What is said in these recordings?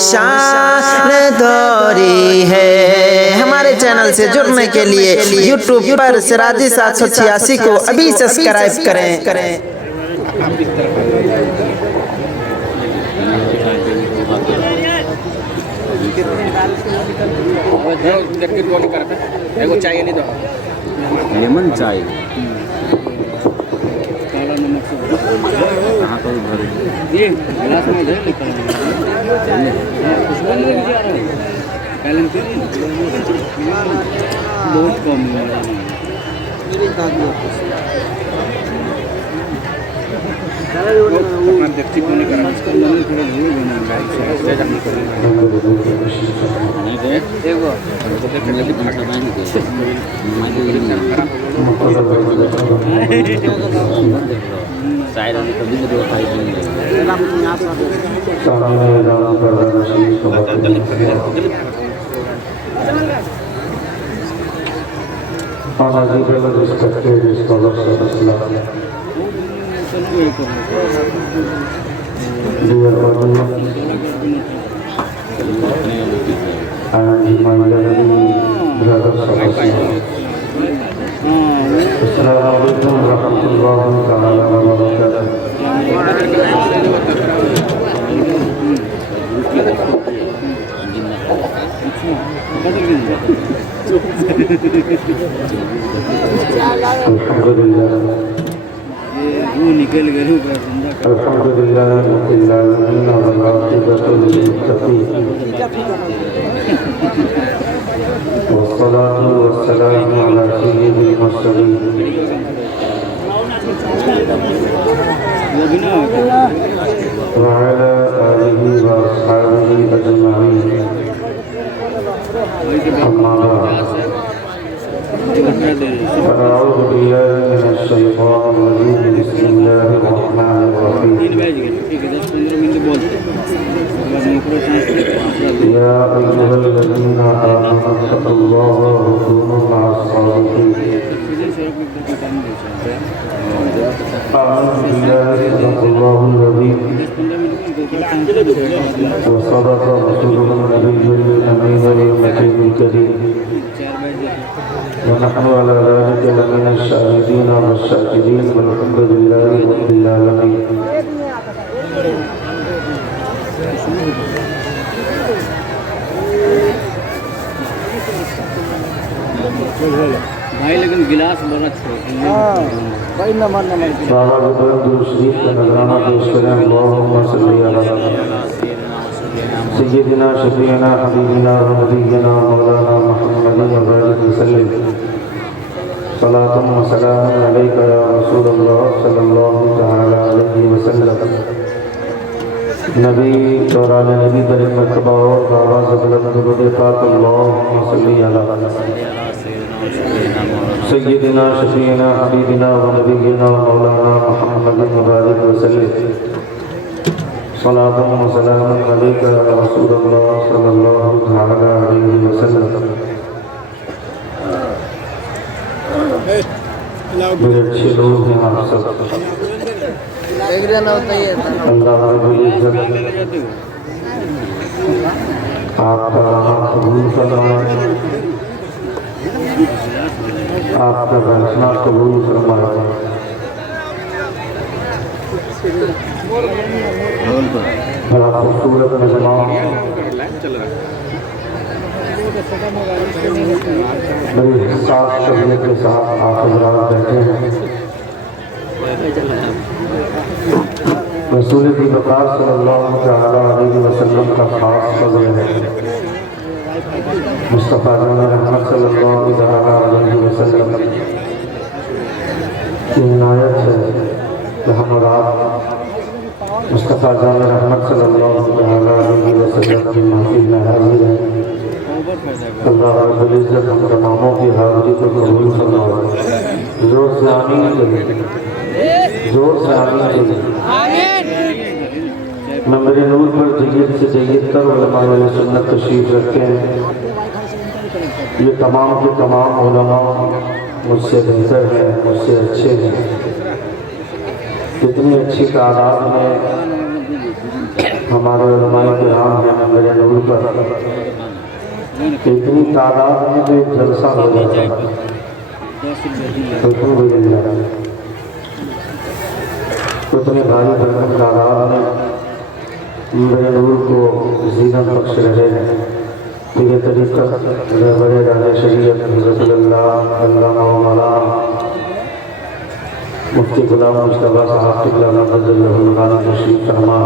شان دوری ہے۔ ہمارے چینل سے جڑنے کے لیے یوٹیوب پر سراجی 786 کو ابھی سبسکرائب کریں۔ لیمن چائے کہاں پر بھر بہت کم السلام علیکم ورحمۃ اللہ تعالی وبرکاتہ۔ الحمد للہ رب العالمین والعاقبۃ للمتقین والصلاة والسلام على سيد المرسلين وعلى آله وأصحابه أجمعين، أما بعد، فأعوذ بالله من الشيطان الرجيم، بسم الله الرحمن الرحيم، يا أيها الذين آمنوا اتقوا الله وكونوا مع الصادقين، أعوذ بالله صدق الله العظيم وصدق رسوله النبي الأمين المكين الكريم، ونحن على ذلك لمن الشاهدين والشاكرين، والحمد لله رب العالمين۔ بھائی لیکن گلاس بڑا بابا درود شریف کا نذرانہ پیش کریں۔ اللہم صلی علی سیدنا شفیعنا حبیبنا و نبینا مولانا محمد وبارک وسلم، صلاۃ و سلام علیک یا رسول اللہ صلی اللہ تعالی علیہ وسلم۔ نبی دوران نبی پر مرتبہ اور آواز بلند درود پاک، اللہم صلی علی سیدنا شفیعنا حبیبنا و نبینا مولانا محمد مبارک وسلم، صلاۃ و سلام علیک یا رسول اللہ صلی اللہ تعالی علیہ وسلم۔ میرے اچھے لوگ ہیں آپ سب، اللہ رب العزت آپ کا قبول فرمائے، آپ کا فیصلہ قبول فرمائے۔ بڑا خوبصورت مجمع، بڑی حساس طبیعت کے ساتھ آپ حضرات بیٹھے ہیں۔ رسول کی بقار صلی اللہ تعالی علیہ وسلم کا خاص فضل ہے، مصطفیٰ جان رحمت صلی اللہ تعالی علیہ وسلم کی عنایت ہے کہ ہم اور آپ مصطفیٰ جان رحمت صلی اللہ تعالی علیہ وسلم کی محفل میں حاضر ہیں۔ اللہ رب العزت ہم تماموں کی حاضری کو قبول فرمائے۔ زور سے آمین کہیں، زور سے آمین کہیں۔ نمبر نور پر جید سے جید تر علماء علیہ سنت تشریف رکھتے ہیں۔ یہ تمام کے تمام علماء مجھ سے بہتر ہیں، مجھ سے اچھے ہیں۔ اتنی اچھی تعداد میں ہمارے علماء کرام ہیں، نمبر پر اتنی تعداد میں تو ایک جلسہ ہو جاتا ہے. الحمدللہ اتنے بھاری بھرکم تعداد میں میرے نور کو زینت بخش رہے ہیں. یہ طریقہ رہبر راہ شریعت حضرت اللہ علامہ مولانا مفتی غلام مصطفیٰ صاحب قبلہ نفذ اللہ الغانی تشریف فرما.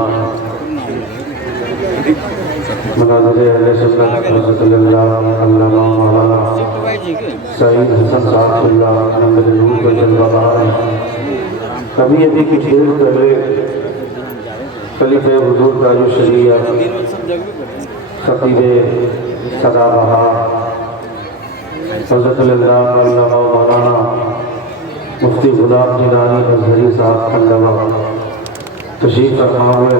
مناظر اہل سنت حضرت اللہ علامہ مولانا سعید حسن صاحب اللہ میرے نور کو جلوہ بہار ہے. ابھی کچھ دیر پہلے خلیفہ حضور کا جو شریعہ خطیب سدا بہار حضرت اللہ علامہ مولانا مفتی غلام جیلانی ازہری صاحب اللہ تشریف فرما ہوئے.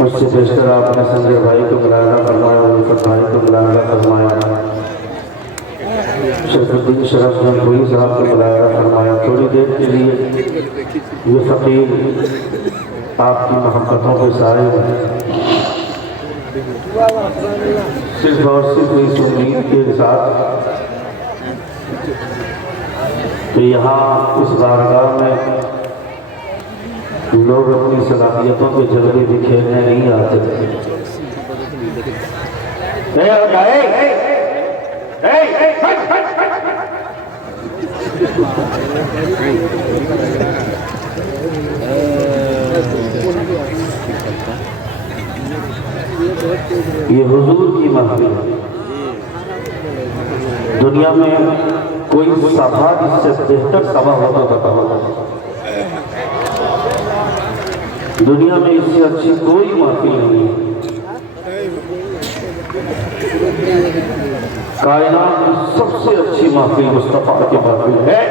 مجھ سے بیشتر آپ نے سنجے بھائی کو ملاحظہ فرمایا اور الفت بھائی کو ملاحظہ فرمایا. شرف الدین شرف جنگوی صاحب کو ملاحظہ فرمایا. تھوڑی دیر کے لیے یہ فقیر آپ کی محبتوں کے سائے ہیں. صرف اور صرف اس امید کے ساتھ کہ یہاں اس بارگاہ میں لوگ اپنی صلاحیتوں کے جلوے دکھیرنے نہیں آتے. یہ حضور کی محفل ہے. دنیا میں کوئی سبھا جس سے بہتر سبھا ہوتا بتاؤ. دنیا میں اس سے اچھی کوئی محفل نہیں ہے. کائنات کی سب سے اچھی محفل مصطفیٰ کی محفل ہے.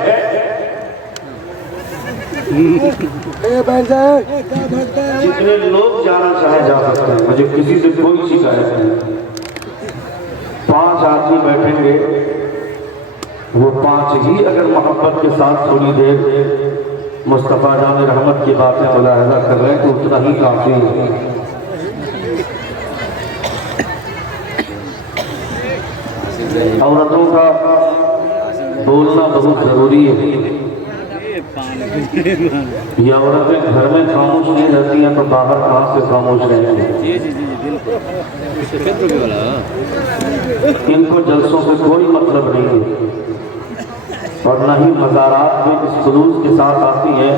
جتنے لوگ جانا چاہے جا سکتے ہیں. مجھے کسی سے کوئی شکایت نہیں. 5 آدمی بیٹھیں گے, وہ 5 ہی اگر محبت کے ساتھ تھوڑی دیر مصطفیٰ جان رحمت کی باتیں ملاحظہ کر رہے ہیں تو اتنا ہی کافی ہے. عورتوں کا بولنا بہت ضروری ہے. یہ عورتیں گھر میں خاموش نہیں رہتی ہیں تو باہر کہاں سے خاموش رہتی ہیں. ان کو جلسوں سے کوئی مطلب نہیں ہے اور نہ ہی مزارات میں اس خلوص کے ساتھ آتی ہے.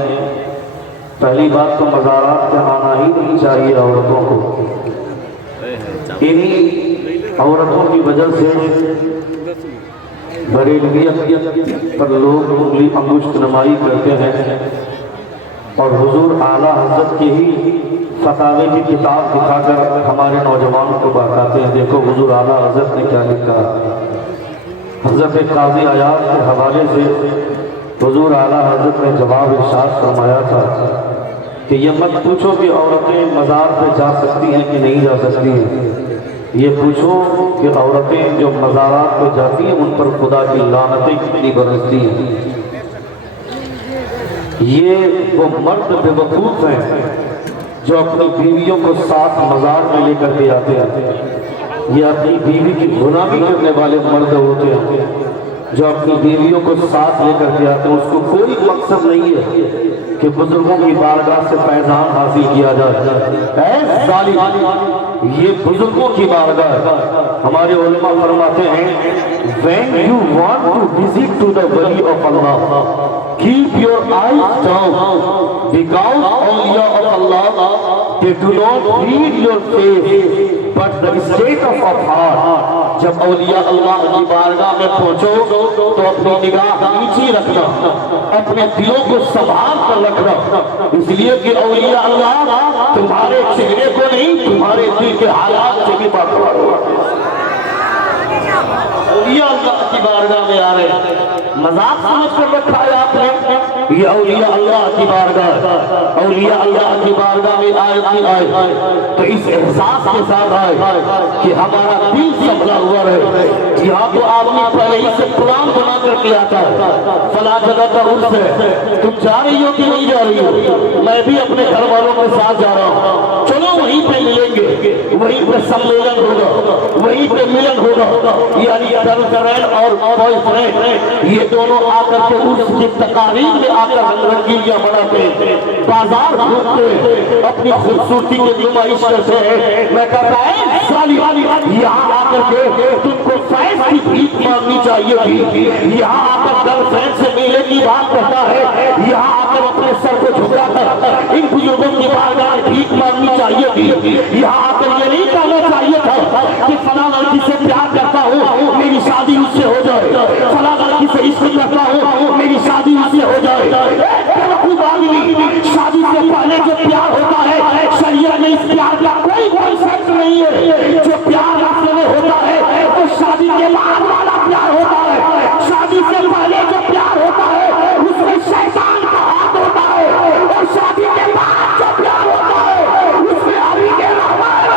پہلی بات تو مزارات میں آنا ہی نہیں چاہیے عورتوں کو. انہی عورتوں کی وجہ سے بریلویت پر لوگ انگلی انگشت نمائی کرتے ہیں اور حضور اعلیٰ حضرت کی ہی فتاوی کی کتاب دکھا کر ہمارے نوجوان کو بتاتے ہیں. دیکھو حضور اعلیٰ حضرت نے کیا لکھا. حضرت قاضی عیاض کے حوالے سے حضور اعلیٰ حضرت نے جواب ارشاد فرمایا تھا کہ یہ مت پوچھو کہ عورتیں مزار پہ جا سکتی ہیں کہ نہیں جا سکتی ہیں. یہ پوچھو کہ عورتیں جو مزارات پہ جاتی ہیں ان پر خدا کی لعنتیں کتنی برستی ہیں. یہ وہ مرد بے وقوف ہیں جو اپنی بیویوں کو ساتھ مزار میں لے کر کے آتے ہیں. یہ اپنی بیوی کی غلامی کرنے والے مرد ہوتے ہیں جو اپنی بیویوں کو ساتھ لے کر کے آتے ہیں. اس کو کوئی مقصد نہیں ہے کہ بزرگوں کی بارگاہ سے فیضان حاصل کیا جائے. اے ظالم, یہ بزرگوں کی بارگاہ ہے. ہمارے علماء فرماتے ہیں when you want to visit to the wali of Allah, keep your eyes down because awliya of Allah, they do not read your face but the state of heart. جب اولیاء اللہ کی بارگاہ میں پہنچو تو اپنی نگاہ نیچی رکھنا, اپنے دلوں کو سنبھال کر رکھنا, اس لیے کہ اولیاء اللہ تمہارے چہرے کو نہیں تمہارے دل کے حالات سے بھی باخبر ہوگا. اولیاء اللہ کی بارگاہ میں آ رہے ہیں, مذاق سمجھ کر رکھا ہے آپ نے. یہ اولیاء اللہ کی بارگاہ، اولیاء اللہ کی بارگاہ میں آئے تو اس احساس کے ساتھ آئے کہ ہمارا دل سنبھلا ہوا رہے۔ یہاں تو آدمی پہلے ہی سے پلان بنا کر کے آتا ہے، فلاں جگہ کا عرس ہے، تم جا رہی ہو کہ نہیں جا رہی ہو؟ میں بھی اپنے گھر والوں کے ساتھ جا رہا ہوں، چلو وہیں پہ ملیں گے، وہیں پہ سمیلن ہوگا، وہیں پہ ملن ہوگا۔ یعنی گرل فرینڈ اور بوائے فرینڈ یہ دونوں آ کر کے عرس کی تقاریب میں آ کر رنگینیاں مناتے، بازار گھومتے، اپنی خوبصورتی کی نمائش کرتے ہیں۔ میں کہتا ہے سالی یہاں آ کر کے تم کو فیض کی بھیک مانگنی چاہیے تھی، یہاں آ کر گرل فرینڈ سے ملنے کی بات کرتا ہے، یہاں آ کر اپنے سر کو جھکا کر ان بزرگوں کی بارگاہ میں بھیک مانگنی چاہیے تھی، یہاں آ کر یہ نہیں کہنا چاہیے تھا کہ فلاں لڑکی سے پیار کرتا ہوں میری شادی اس سے ہو جائے، فلاں لڑکی سے عشق کرتا ہوں میری شادی اس سے ہو جائے۔ بیوقوف آدمی، شادی سے پہلے جو پیار ہوتا ہے شریعت میں اس پیار کا کوئی شرط نہیں ہے، جو پیار اصل میں ہوتا ہے وہ شادی کے بعد والا پیار ہوتا ہے، شادی سے پہلے جو پیار ہوتا ہے اس میں شیطان کا ہاتھ ہوتا ہے، اور شادی کے بعد جو پیار ہوتا ہے اس میں علی کے رحمان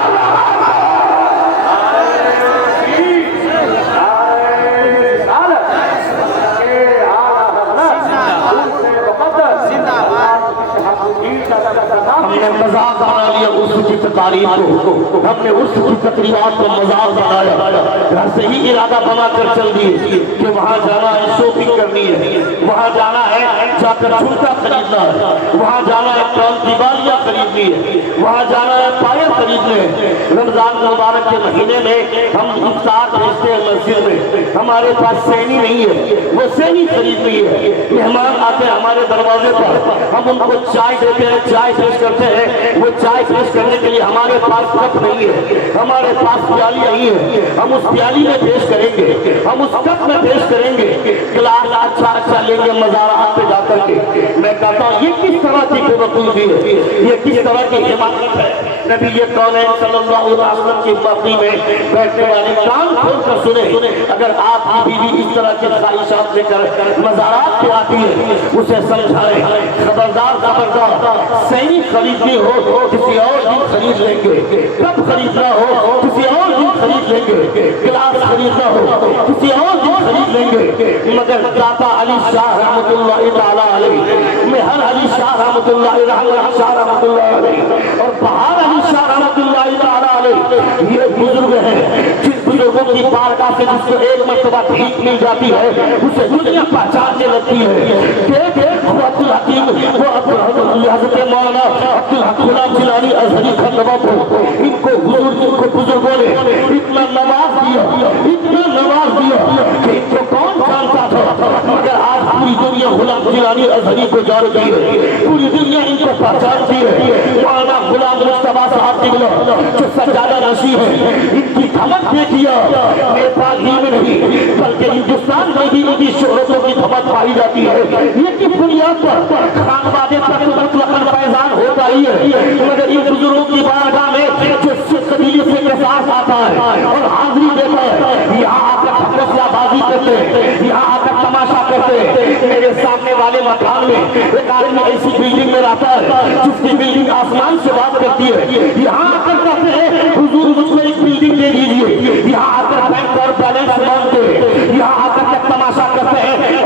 ہم نے مذاق بنا لیا اس کی تقاریب کو، ہم نے اس کی تقریبات کو مذاق بنایا، گھر سے ہی ارادہ بنا کر چل دیے کہ وہاں جانا ہے شاپنگ کرنی ہے، وہاں جانا ہے جا کر جھمکا خریدنا ہے، وہاں جانا ہے کان کی بالیاں خریدنی ہے، وہاں جانا ہے پائل خریدنے ہیں۔ رمضان مبارک کے مہینے میں ہم افطار بھیجتے ہیں مسجد میں، ہمارے پاس سینی نہیں ہے، وہ سینی خریدنی ہے، مہمان آتے ہیں ہمارے دروازے پر، ہم ان کو چائے دیتے ہیں، چائے پیش کرتے ہیں، وہ چائے پیش کرنے کے لیے ہمارے پاس کپ نہیں ہے، ہمارے پاس پیالی نہیں ہے، ہم اس پیالی میں پیش کریں گے، ہم اس کپ میں پیش کریں گے، گلاس اچھا لیں گے مزارات پہ جا کر کے۔ میں کہتا ہوں یہ کس طرح کی بیوقوفی ہے، یہ کس طرح کی حماقت ہے۔ نبی یہ کونین صلی اللہ علیہ وسلم کی بقی میں بیٹھنے والے کان کھول کر سنے، اگر آپ کی بیوی اس طرح کے خواہشات لے کر مزارات پہ آتی ہے اسے سمجھائیں، خبردار سینی خریدنی ہو کسی اور دن خرید لیں گے، کپ خریدنا ہو کسی اور دن خرید لیں گے، گلاس خریدنا ہو کسی اور دن خرید لیں گے، مگر داتا علی شاہ رحمۃ اللہ تعالیٰ علیہ، مہر علی شاہ رحمۃ اللہ علیہ اور بہار علی شاہ رحمۃ اللہ تعالیٰ علیہ یہ بزرگ ہیں جن بزرگوں کی بارگاہ سے جس کو ایک مرتبہ بھیک مل جاتی ہے اسے دنیا پہچاننے لگتی ہے۔ وہ عبد الحکیم، وہ حضرت مولانا عبد الحق غلام جیلانی ازہری خطبہ کو ان کو بزرگوں نے اتنا نواز دیا، اتنا نواز دیا کہ ان کو کون جانتا تھا، مگر آج پوری دنیا غلام جیلانی ازہری کو جانتی ہے، پوری دنیا ان کو پہچانتی ہے۔ مولانا غلام مصطفیٰ صاحب قبلہ جو سجادہ نشین ہے، ان کی دھمک دیکھیا نیپال ہی میں نہیں بلکہ ہندوستان میں بھی ان کی شہرتوں کی دھمک پائی جاتی ہے۔ یہ کس بنیاد پر خانوادے پر مطلقاً فیضان ہوتا ہی ہے، مگر ان بزرگوں کی بارگاہ میں جو قبیلے سے قصاص آتا ہے اور حاضری دیتا ہے، یہاں آ کر حملہ بازی کرتے ہیں، یہاں آ کر تماشا کرتے ہیں۔ میرے سامنے والے مکان میں ایک آدمی ایسی بلڈنگ میں رہتا ہے جس کی بلڈنگ آسمان سے بات کرتی ہے، یہاں آ کر کہتے ہیں حضور مجھ کو ایک بلڈنگ دے دیجیے، یہاں آ کر بینک اور بیلنس مانگتے ہیں، یہاں آ کر تماشا کرتے ہیں۔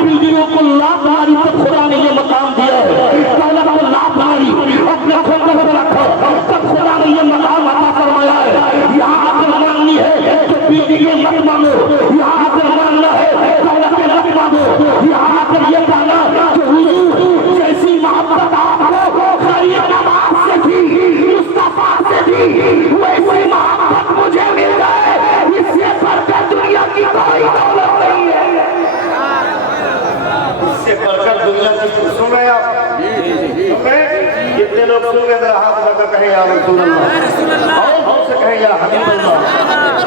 بلڈنگوں کو لاکھ ماری تو خدا نے یہ مقام دیا ہے، دولت کو لاکھ ماری اپنے خود کو رکھو تب خدا نے یہ مقام عطا فرمایا ہے۔ یہاں آ کر مانگنی ہے تو بلڈنگیں مت مانگو، یہاں آ کر مانگنا ہے دولتیں مت مانگو، یہاں آ کر یہ کہنا کہ حضور جیسی محبت آپ کو خلیل نواز سے تھی، مصطفیٰ سے تھی، ویسی محبت مجھے مل جائے، اس سے بڑھ کر دنیا کی کوئی دولت نہیں ہے۔ اس سے بڑھ کر دنیا کی سن رہے آپ؟ کتنے لوگ سن گئے ہاتھ بڑھ کر کہیں یا رسول اللہ، اور ہم سے کہیں یا حبیب اللہ۔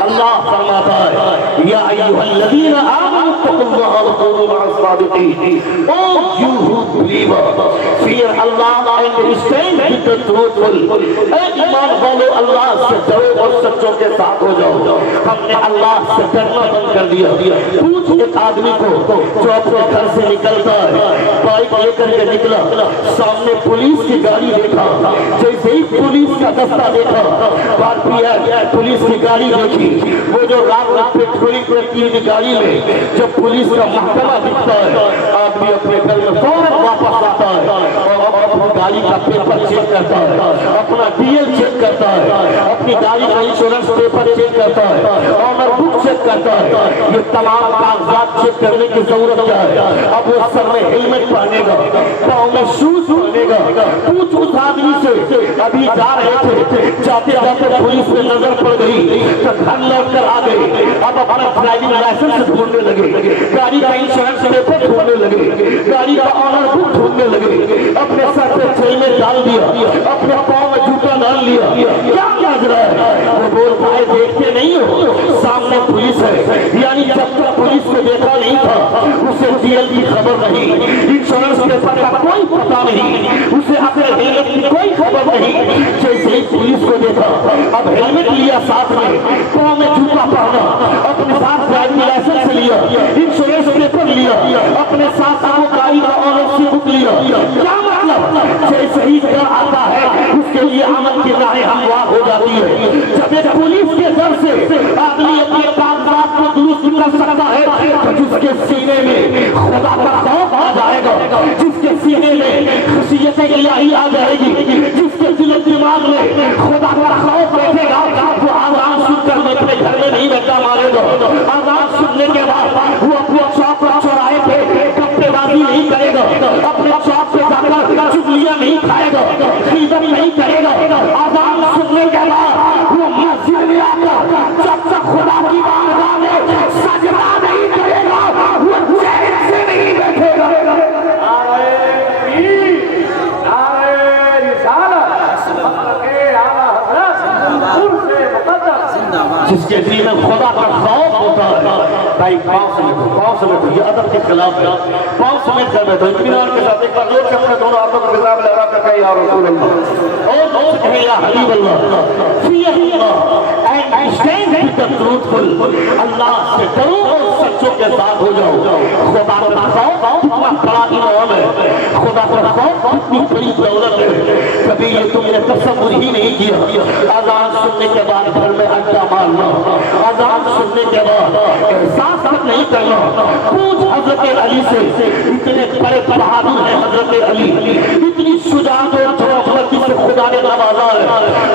اللہ فرماتا ہے یا ایھا الذین آمنوا اتقوا اللہ وکونوا مع الصادقین۔ Oh you who believe, fear Allah and stand with the truthful۔ اے ایمان والو اللہ سے ڈرو اور سچوں کے ساتھ ہو جاؤ۔ ہم نے اللہ سے ڈرنا بند کر دیا. پوچھ ایک آدمی کو جو اپنے گھر سے نکلتا ہے, بائک لے کر کے نکلا, سامنے پولیس کی گاڑی دیکھا, جیسے ہی پولیس کا دستہ دیکھا, بات پولیس کی گاڑی دیکھی, وہ جو رات پیٹرولنگ کرتی ہے گاڑی میں, جب پولیس کا محکمہ دکھتا ہے, آدمی اپنے گھر میں فوراً واپس آتا ہے اور اپنی گاڑی کا پیپر چیک کرتا ہے, اپنا ڈی ایل چیک کرتا ہے, اپنی گاڑی کا انشورنس پیپر چیک کرتا ہے, آنر بک چیک کرتا ہے. یہ تمام کاغذات چیک کرنے کی ضرورت کیا ہے؟ اب وہ سر میں ہیلمٹ پہنے گا, پاؤں میں شوز پہنے گا. پوچھ اس آدمی سے, ابھی جا رہے تھے, جاتے جاتے پولیس میں نظر پڑ گئی تو گھر لوٹ کر آ گئے, اب اپنا ڈرائیونگ لائسنس ڈھونڈنے لگے, گاڑی کا انشورنس پیپر ڈھونڈنے لگے, گاڑی کا آنر بک ڈھونڈنے لگے, اپنے سر پہ چیلے ڈال دیا, اپنے پاؤں میں جوتا ڈال لیا. کیا لگ رہا ہے؟ وہ بولتا ہے دیکھتے نہیں ہو سامنے پولیس ہے. یعنی جب تک پولیس کو دیکھا نہیں تھا اسے ڈی ایل کی خبر نہیں, انشورنس پیپر کا کوئی پتہ نہیں, اسے اپنے ہیلمٹ کی کوئی خبر نہیں. جیسے ہی پولیس کو دیکھا, اب ہیلمٹ لیا ساتھ میں, پاؤں میں جوتا پہنا, اپنے ساتھ ڈرائیونگ لائسنس لیا, انشورنس پیپر لیا, اپنے ساتھ وہ گاڑی کا آنر بک لیا. کیا مطلب؟ جیسے ہی ڈر آتا ہے اس کے لیے عمل کی راہیں ہموار ہو جاتی ہے. جب ایک پولیس کے ڈر سے آدمی اپنے کاغذات کو درست کر سکتا ہے, جس کے سینے میں خدا کا خوف آ جائے گا, جس کے سینے میں خشیت الہی آ جائے گی, جس کے دل و دماغ میں خدا کا خوف بیٹھے گا, وہ آزان سن کر میں اپنے گھر میں نہیں بیٹھا مارے گا. آزان سننے کے بعد وہ اپنے چوک پر چوراہے پہ کپڑے بازی نہیں کرے گا, اپنے چوک پہ جا کر چگلیاں نہیں کھائے گا, غیبت نہیں کرے گا. آزان سننے کے بعد وہ مسجد میں آ کر جب تک خدا کی بارگاہ میں سجدہ نہیں کرے گا وہ چین سے نہیں بیٹھے گا. جس کے دل میں خدا کا خوف ہوتا ہے, بھائی پاؤں سمیٹو, یہ ادب کے خلاف ہے, پاؤں سمیٹ کر بیٹھو اطمینان کے ساتھ. ایک بار لوگ سے اپنے دونوں ہاتھوں کو کتاب لگا کر کہیں یا رسول اللہ, اور کہیں یا حبیب اللہ, فیہ اللہ, and stand with the truthful. اللہ سے ڈرو اور سچوں کے ساتھ ہو جاؤ. خدا کا خوف کتنا بڑا انعام ہے, خدا کا خوف کتنی بڑی دولت ہے, کبھی یہ تم نے تصور ہی نہیں کیا. اذان سننے کے بعد گھر میں اڈا مارنا, اذان سننے کے بعد احساس نہیں کرنا. پوچھ حضرت علی سے, اتنے بڑے بہادر ہیں حضرت علی, اتنی شجاعت اور جرأت سے خدا نے نوازا ہے.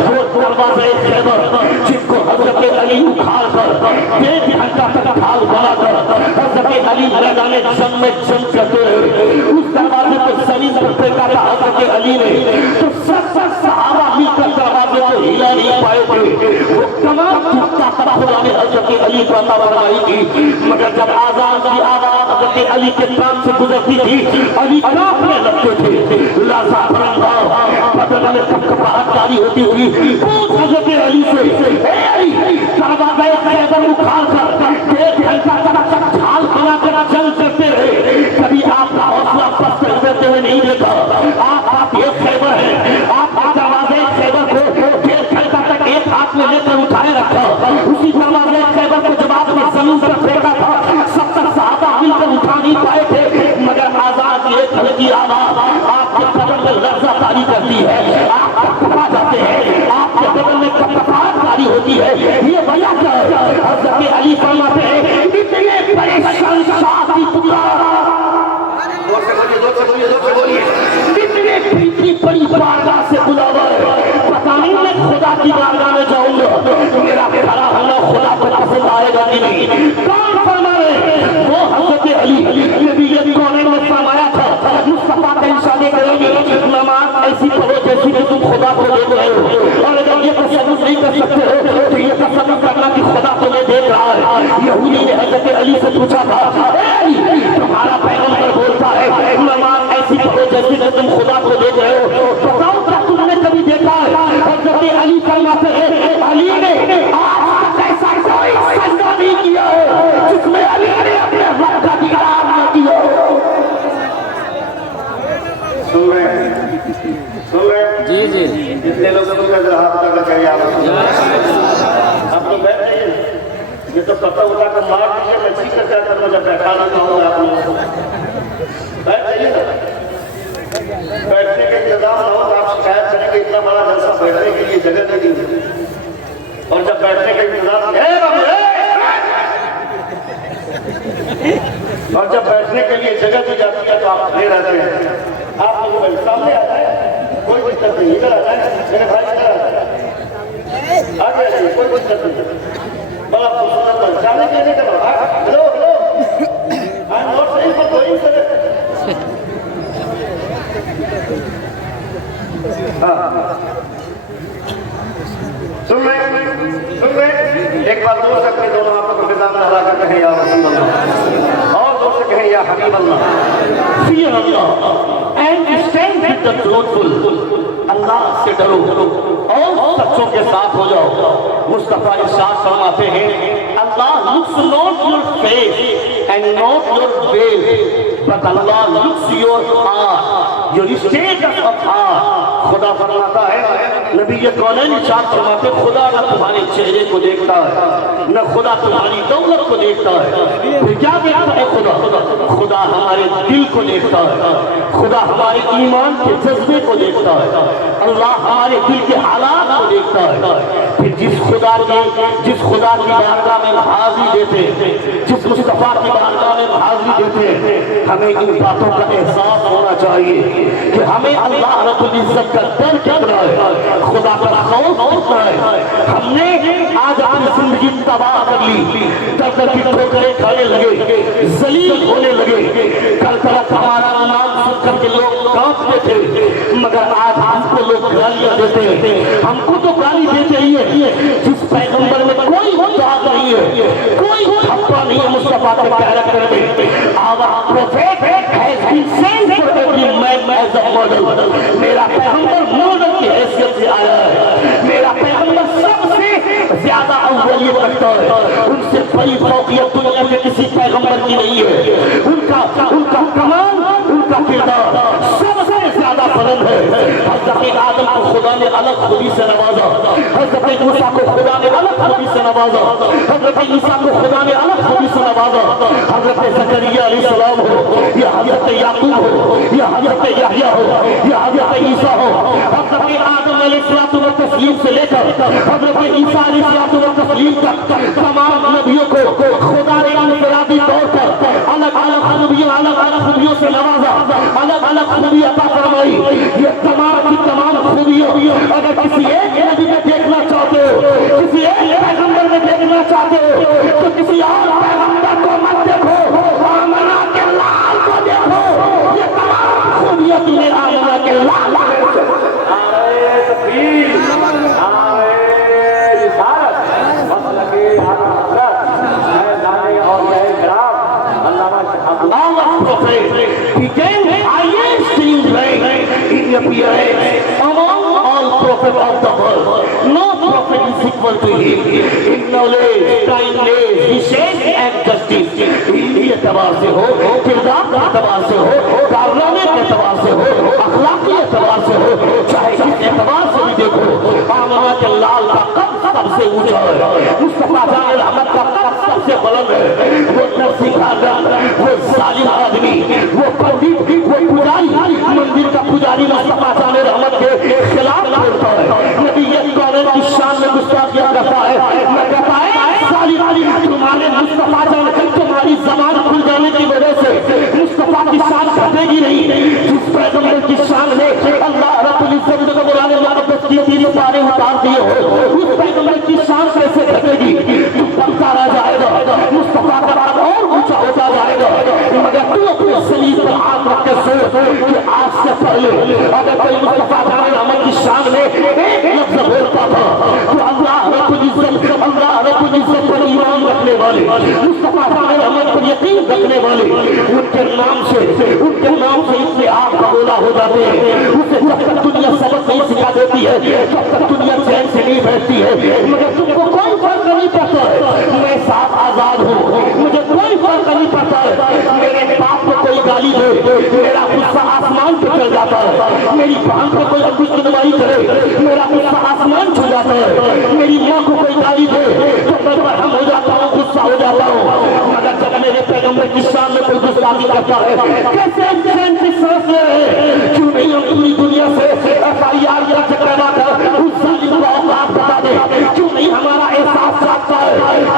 وہ دروازے خیبر جن کو حضرت علی اکھاڑ کر 1.5 گھنٹہ تک ڈھال بنا کر حضرت علی میدان جنگ میں جنگ کرتے رہے, اس دروازے کو زمین پر پھینکا تھا حضرت علی نے, تو 70 صحابہ مل کر دروازے کو ہلا نہیں پائے تھے. وہ تمام طاقت خدا نے حضرت علی کو عطا فرمائی تھی, مگر جب آزان کی آواز حضرت علی کے کان سے گزرتی تھی علی کانپنے لگتے تھے, لرزہ پھرنا, بدن میں کپکپاہٹ جاری ہوتی تھی. پوچھ حضرت علی سے, اے علی, دروازے خیبر اکھاڑ کر 1.5 گھنٹہ تک ڈھال بنا کر جنگ کرتے رہے, کبھی آپ کا حوصلہ پست کرتے ہوئے نہیں دیکھا. آپ یہ خیبر ہے, آپ دروازے خیبر کو 1.5 گھنٹہ تک ایک ہاتھ میں لے کر اٹھائے رکھا, اسی دروازے خیبر کو جب آپ نے زمین پر پھینکا تھا 70 صحابہ مل کر اٹھا نہیں پائے تھے, مگر آزاد ایک ہلکی آواز آپ کے بدن میں لرزہ طاری کرتی ہے, آپ کپا جاتے ہیں, آپ کے بدن میں کپکپاہٹ طاری ہوتی ہے. یہ وجہ کیا ہے؟ حضرت علی فرماتے ہیں اتنے پریشان شاہی اتنی بڑی بارگاہ سے بلاوا ہے, پتہ نہیں میں خدا کی بارگاہ میں جاؤں گا میرا کھڑا ہونا خدا کو پسند آئے گا کہ نہیں. کون فرمائے؟ وہ حضرت علی. نبی یہ کونین میں فرمایا تھا مصطفیٰ کا ارشاد کریں, نماز ایسی پڑھو جیسی کہ تم خدا کو دیکھ رہے ہو, اور اگر یہ تصور نہیں کر سکتے ہو تو یہ تصور کرنا کہ خدا تمہیں دیکھ رہا ہے. یہودی نے حضرت علی سے پوچھا تھا, اے علی, تمہارا پیغمبر بولتا ہے نماز ایسی پڑھو جیسی کہ تم خدا کو دیکھ رہے ہو, بتاؤ کیا تم نے کبھی دیکھا ہے؟ حضرت علی فرماتے ہیں علی نے آج تک ایسا کوئی سجدہ نہیں کیا ہے جس میں علی نے اپنے رب کا دیدار نہ کیا ہو. سن رہے ہیں؟ جی جی, جتنے لوگ ہاتھ کر کے पता होता कि मार दीजिए, मैं ठीक से क्या करना, जब बैठा नहीं होगा आप लोगों को बैठ जाइए ना, बैठने के इंतजाम ना हो तो आप शिकायत करेंगे इतना बड़ा जलसा बैठने के लिए जगह नहीं दी, और जब बैठने का इंतजाम और जब बैठने के लिए जगह दी जाती है तो आप खड़े रहते हैं। आप लोगों के सामने आता है, कोई दिक्कत नहीं, इधर आता है मेरे भाई, इधर आता है, आगे आइए, कोई दिक्कत नहीं, बड़ा खूबसूरत है, जाने के लिए करो, hello hello, I am not saying for going sir. सुन रहे, एक बार जोर से अपने दोनों हाथों को निजाम में हला कर कहें या रसूल अल्लाह, और जोर से कहें या हबीब अल्लाह, fear Allah and stand with the truthful, अल्लाह से डरो और सच्चों के साथ हो जाओ। मुस्तफा इरशाद फरमाते हैं, Allah looks not your face and not your face, but Allah looks your heart, your state of heart। खुदा फरमाता है, नबी ये कौनैन इरशाद फरमाते, खुदा न तुम्हारे चेहरे को देखता है, न खुदा तुम्हारी दौलत को देखता है, फिर क्या देखता है खुदा? खुदा हमारे दिल को देखता है, खुदा हमारे ईमान के जज्बे को देखता है, अल्लाह हमारे दिल के हालात को देखता है। फिर जिस खुदा की बारगाह में हाजिरी देते, जिस मुस्तफा की बारगाह में हाजिरी देते, हमें इन बातों का एहसास होना चाहिए कि हमें अल्लाह रब्बुल इज्जत का डर कितना है, खुदा का खौफ कितना है। हमने आज अपनी जिंदगी तबाह कर ली, दर दर की ठोकरें खाने लगे, जलील होने लगे, कल तरफ हमारा नाम सुनकर के लोग कांपते थे, मगर आज हमको लोग गालियां देते हैं। हमको तो गाली देते ही है, जिस पैगंबर में कोई दाग नहीं है, कोई ठप्पा नहीं है मुस्तफा के कैरेक्टर में। Our prophet has been sent for every man as a model. मेरा पैगंबर मॉडल की हैसियत से आया है, मेरा पैगंबर सबसे ज्यादा अव्वलियत रखता है, उनसे बड़ी फौकियत दुनिया में किसी पैगंबर की नहीं है। उनका कमाल, उनका किरदार सबसे ज्यादा बुलंद है। हज़रत आदम को खुदा ने अलग खुदी से नवाजा, हज़रत मूसा को खुदा ने अलग खुदी से नवाजा, हज़रत ईसा को खुदा ने अलग खुदी से नवाजा, हज़रत ज़करिया अलैहिस्सलाम हो या हज़रत याकूब हो या हज़रत यहया हो या हज़रत ईसा हो, हज़रत आदम अलैहिस्सलाम से लेकर हज़रत ईसा अलैहिस्सलाम तक तमाम नबियों को खुदा ने इनफरादी तौर पर अलग अलग खूबियों से नवाजा, अलग अलग खूबी अता फरमाई। ये तमाम की तमाम खूबियों अगर किसी एक नबी में देखना चाहते हो, किसी एक पैगंबर में देखना चाहते हो, तो किसी और पैगंबर को मत देखो, आमना के लाल को देखो। ये तमाम खूबियां तुम्हें आमना के लाल became highest in rank in appearance among all prophets of the world. No prophet is equal to him in knowledge, kindness, wishes and justice. इनके एतबार से हो, किरदार के एतबार से हो, कारनामे के एतबार से हो, अखलाकी एतबार से हो, चाहे किस एतबार से भी देखो, आमना के लाल का कद सबसे ऊंचा है, मुस्तफा जान रहमत का कद सबसे बुलंद है। वो नरसिंहा, वो सालिम आदमी, वो पंडित, वो पुजारी, मंदिर का पुजारी मुस्तफा जान रहमत के खिलाफ बोलता है, नबी ये कौन की शान में गुस्ताखियां करता है। मैं कहता है सालिम, तुम्हारे मुस्तफा जान, तुम्हारी जबान खुल जाने की वजह से मुस्तफा की शान घटेगी नहीं। जिस पैगंबर की शान में अल्लाह रब्बुल इज्जत ने कुरान मुक़द्दस की 3 पारे उतार दिए हो, उस पैगंबर की शान कैसे घटेगी? बढ़ता रह जाएगा, मुस्तफा का नाम और ऊंचा होता जाएगा। मगर तू अपने सलीब पर हाथ रख के सोच कि आज से पहले अगर कोई मुस्तफा जान रहमत की शान में एक लफ्ज़ बोलता था तो अल्लाह रब्बुल इज्जत पर ईमान रखने वाले, मुस्तफा जान रहमत पर यकीन रखने वाले, उनके नाम से इतने आप कबूला हो जाते हैं। उसे जब तक दुनिया सबक नहीं सिखा देती है, जब तक दुनिया चैन से नहीं बैठती है, मगर तुमको कोई फर्क नहीं पड़ता है। मैं साफ आजाद हूँ, मुझे कोई फर्क नहीं पड़ता है। मेरे बाप को कोई गाली दे, मेरा गुस्सा आसमान पे चल जाता है। मेरी बहन को कोई कुछ सुनवाई करे, मेरा गुस्सा आसमान छू जाता है। मेरी माँ को कोई गाली दे तो मैं बरहम हो जाता हूँ, गुस्सा हो पैगंबर की शान में कोई गुस्ताखी करता है? कैसे चैन की सांस ले रहे हैं? क्यों नहीं हम पूरी दुनिया से FIR दर्ज करवा कर उस जालिम को औकात बता दे? क्यों नहीं हमारा एहसास रखता है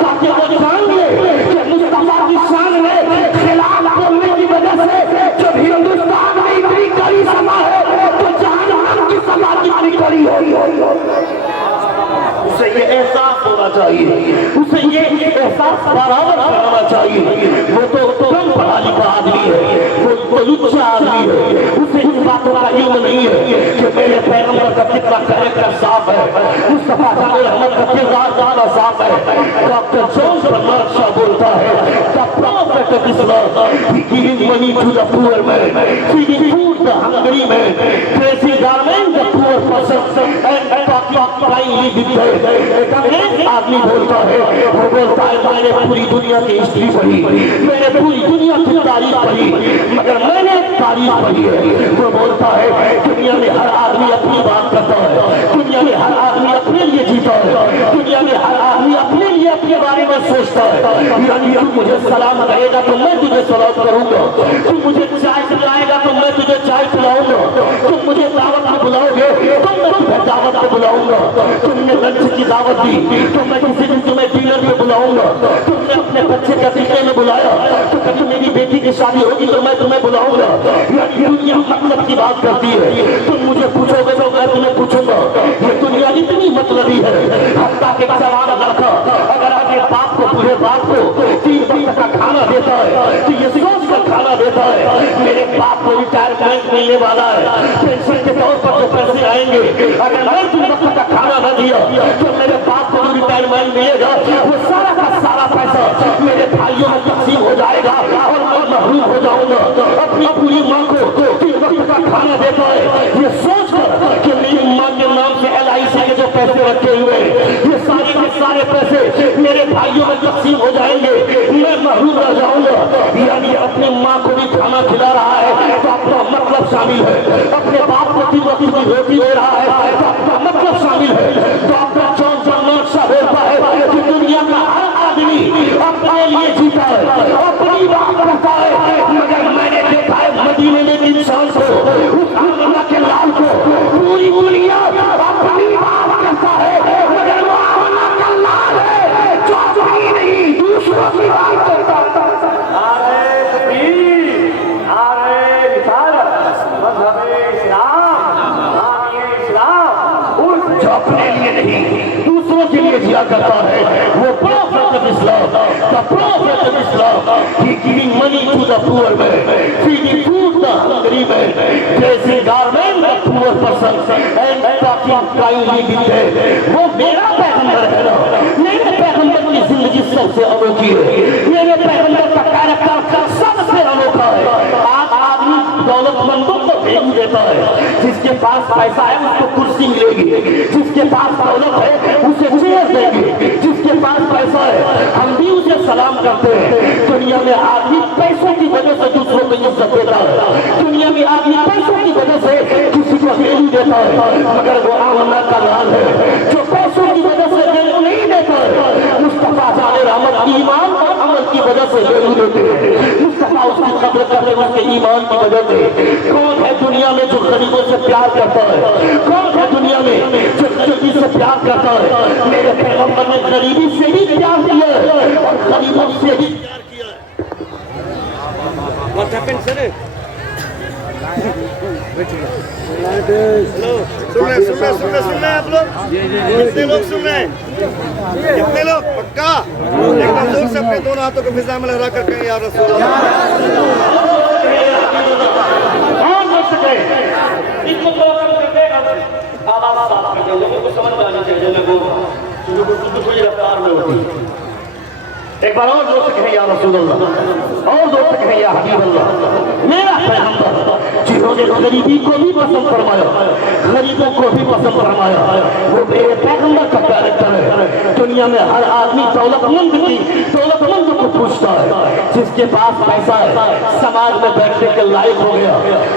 ताकि वो जान ले कि मुस्तफा की शान में खिलाफ बोलने की वजह से जब हिंदुस्तान में इतनी कड़ी सभा है तो जहन्नम की सभा कितनी कड़ी होगी? उसे ये एहसास होना चाहिए, उसे ये एहसास बराबर कराना चाहिए। वो तो कम पढ़ा लिखा आदमी है, वो लुच्चा आदमी है, उसे इन बातों का इल्म नहीं है कि मेरे पैगंबर का कितना कैरेक्टर साफ है, मुस्तफा जाने रहमत का किरदार ज्यादा साफ है। डॉक्टर जॉन बर्नार्ड शॉ बोलता है, the prophet of Islam, he giving money to the poor man, feeding food the hungry man, dressing garment the poor person, and talking kindly with them. एक आदमी बोलता है, वो बोलता है मैंने पूरी दुनिया की हिस्ट्री पढ़ी, मैंने पूरी दुनिया की तारीख पढ़ी, मगर मैंने तारीख पढ़ी है। वो बोलता है दुनिया में हर आदमी अपनी बात करता है, दुनिया में हर आदमी अपने लिए जीता है, दुनिया में हर आदमी अपने लिए अपने बारे में सोचता है। यानी तू मुझे सलाम करेगा तो मैं तुझे सलाम करूंगा, तू मुझे चाय पिलाएगा तो मैं तुझे चाय पिलाऊंगा, तुम मुझे दावत में बुलाओगे तो मैं तुम्हें दावत में बुलाऊंगा, तुमने लंच की दावत दी तो मैं किसी दिन तुम्हें डिनर में बुलाऊंगा, तुमने अपने बच्चे का टिकने में बुलाया तो कभी मेरी बेटी की शादी होगी तो मैं तुम्हें बुलाऊंगा। यानी दुनिया मतलब की बात करती है, तुम मुझे पूछोगे तो मैं तुम्हें पूछूंगा। ये दुनिया इतनी मतलबी है, हत्ता के जवान लड़का अगर अपने बाप को पूरे बाप को 3 वक्त का खाना देता है तो ये रोज का खाना देता है। मेरे बाप को रिटायरमेंट मिलने वाला है, पेंशन के तौर पर जो पैसे आएंगे, अगर मैं 3 वक्त का खाना न दिया तो मेरे बाप को जो रिटायरमेंट मिलेगा वो सारा का सारा पैसा मेरे भाइयों में तकसीम हो जाएगा और मैं महरूम हो जाऊंगा। अपनी पूरी माँ को 3 वक्त का खाना देता है, ये सोच कर कि मेरी माँ के नाम से LIC के जो पैसे रखे हुए ये सारे के सारे पैसे मेरे भाइयों में तकसीम हो जाएंगे, मैं महरूम रह जाऊंगा। यानी अपनी माँ को भी खाना खिला रहा है तो अपना मतलब शामिल है, अपने बाप को 3 वक्त की रोटी दे रहा है तो अपना मतलब शामिल है। डॉक्टर जॉन बर्नार्ड शॉ बोलता है कि दुनिया का हर आदमी अपने लिए जीता है, अपनी बात करता है, मगर मैंने देखा है मदीने में इंसान को, उस आमना के लाल को पूरी दुनिया अपनी बात करता है, मगर वो आमना का लाल है जो अपनी नहीं दूसरों की बात करता है। जो अपने लिए नहीं दूसरों के लिए जिया करता है वो prophet of Islam, the prophet of Islam, he giving money to the poor man, feeding food the hungry man, dressing garment the poor person, and talking kindly with them. वो मेरा पैगंबर है ना, मेरे पैगंबर की जिंदगी सबसे अनोखी है, मेरे पैगंबर का कैरेक्टर सबसे अनोखा है। आज आदमी दौलतमंदों को भेज देता है, जिसके पास पैसा है उसको कुर्सी मिलेगी, जिसके पास दौलत है उसे चेयर देंगे, जिसके पास पैसा है हम भी उसे सलाम करते हैं। दुनिया में आदमी पैसों की वजह से दूसरों को इज्जत देता है, दुनिया में आदमी पैसों की वजह से किसी को वैल्यू देता है, मगर वो आमना का लाल है जो पैसों की वजह से वैल्यू नहीं देता है। मुस्तफा जाने रहमत ईमान और अमल की वजह से वैल्यू देते हैं, मुस्तफा उसकी कब्र करते उसके ईमान की वजह से। कौन है दुनिया में जो गरीबों से प्यार करता है? कौन है दुनिया में जो गरीबी से प्यार करता है? मेरे पैगंबर ने गरीबी से भी प्यार किया है और गरीबों से भी प्यार किया है। What happened, sir? सुन रहे आप लोग? कितने लोग सुन रहे हैं? कितने लोग? पक्का? एकदम जोर से अपने दोनों हाथों को फिजा में लहरा कर कहें या रसूल अल्लाह। कौन हो सके इसको प्रोग्राम करते आवाज साफ कर दो, लोगों को समझ में आनी चाहिए, लोगों को कुछ रफ्तार में होती है। एक बार और जोर से कहें या रसूल अल्लाह, और जोर से कहें या हबीब अल्लाह। मेरा पैगंबर जिन्होंने गरीबी को भी पसंद फरमाया, गरीबों को भी पसंद फरमाया, वो मेरे पैगंबर का कैरेक्टर है। दुनिया में हर आदमी दौलतमंद को पूछता है, जिसके पास पैसा है समाज में बैठने के लायक हो गया,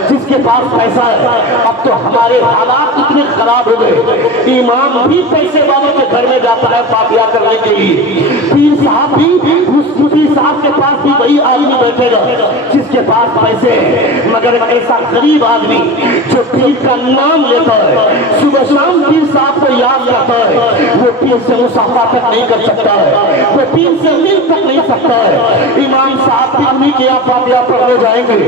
जिसके पास पैसा है। अब तो हमारे हालात इतने खराब हो गए, इमाम भी पैसे वालों के घर में जाता है फातिहा करने के लिए, पीर साहब भी उस आप के पास भी वही आदमी बैठेगा जिसके पास पैसे हैं, मगर ऐसा गरीब आदमी जो पीर का नाम लेता है, सुबह शाम पीर साहब को याद करता है, वो पीर से मुसाफा तक नहीं कर सकता है, वो पीर से मिल तक नहीं सकता है। इमाम साहब भी उन्हीं के यहाँ फातिहा पढ़ने जाएंगे,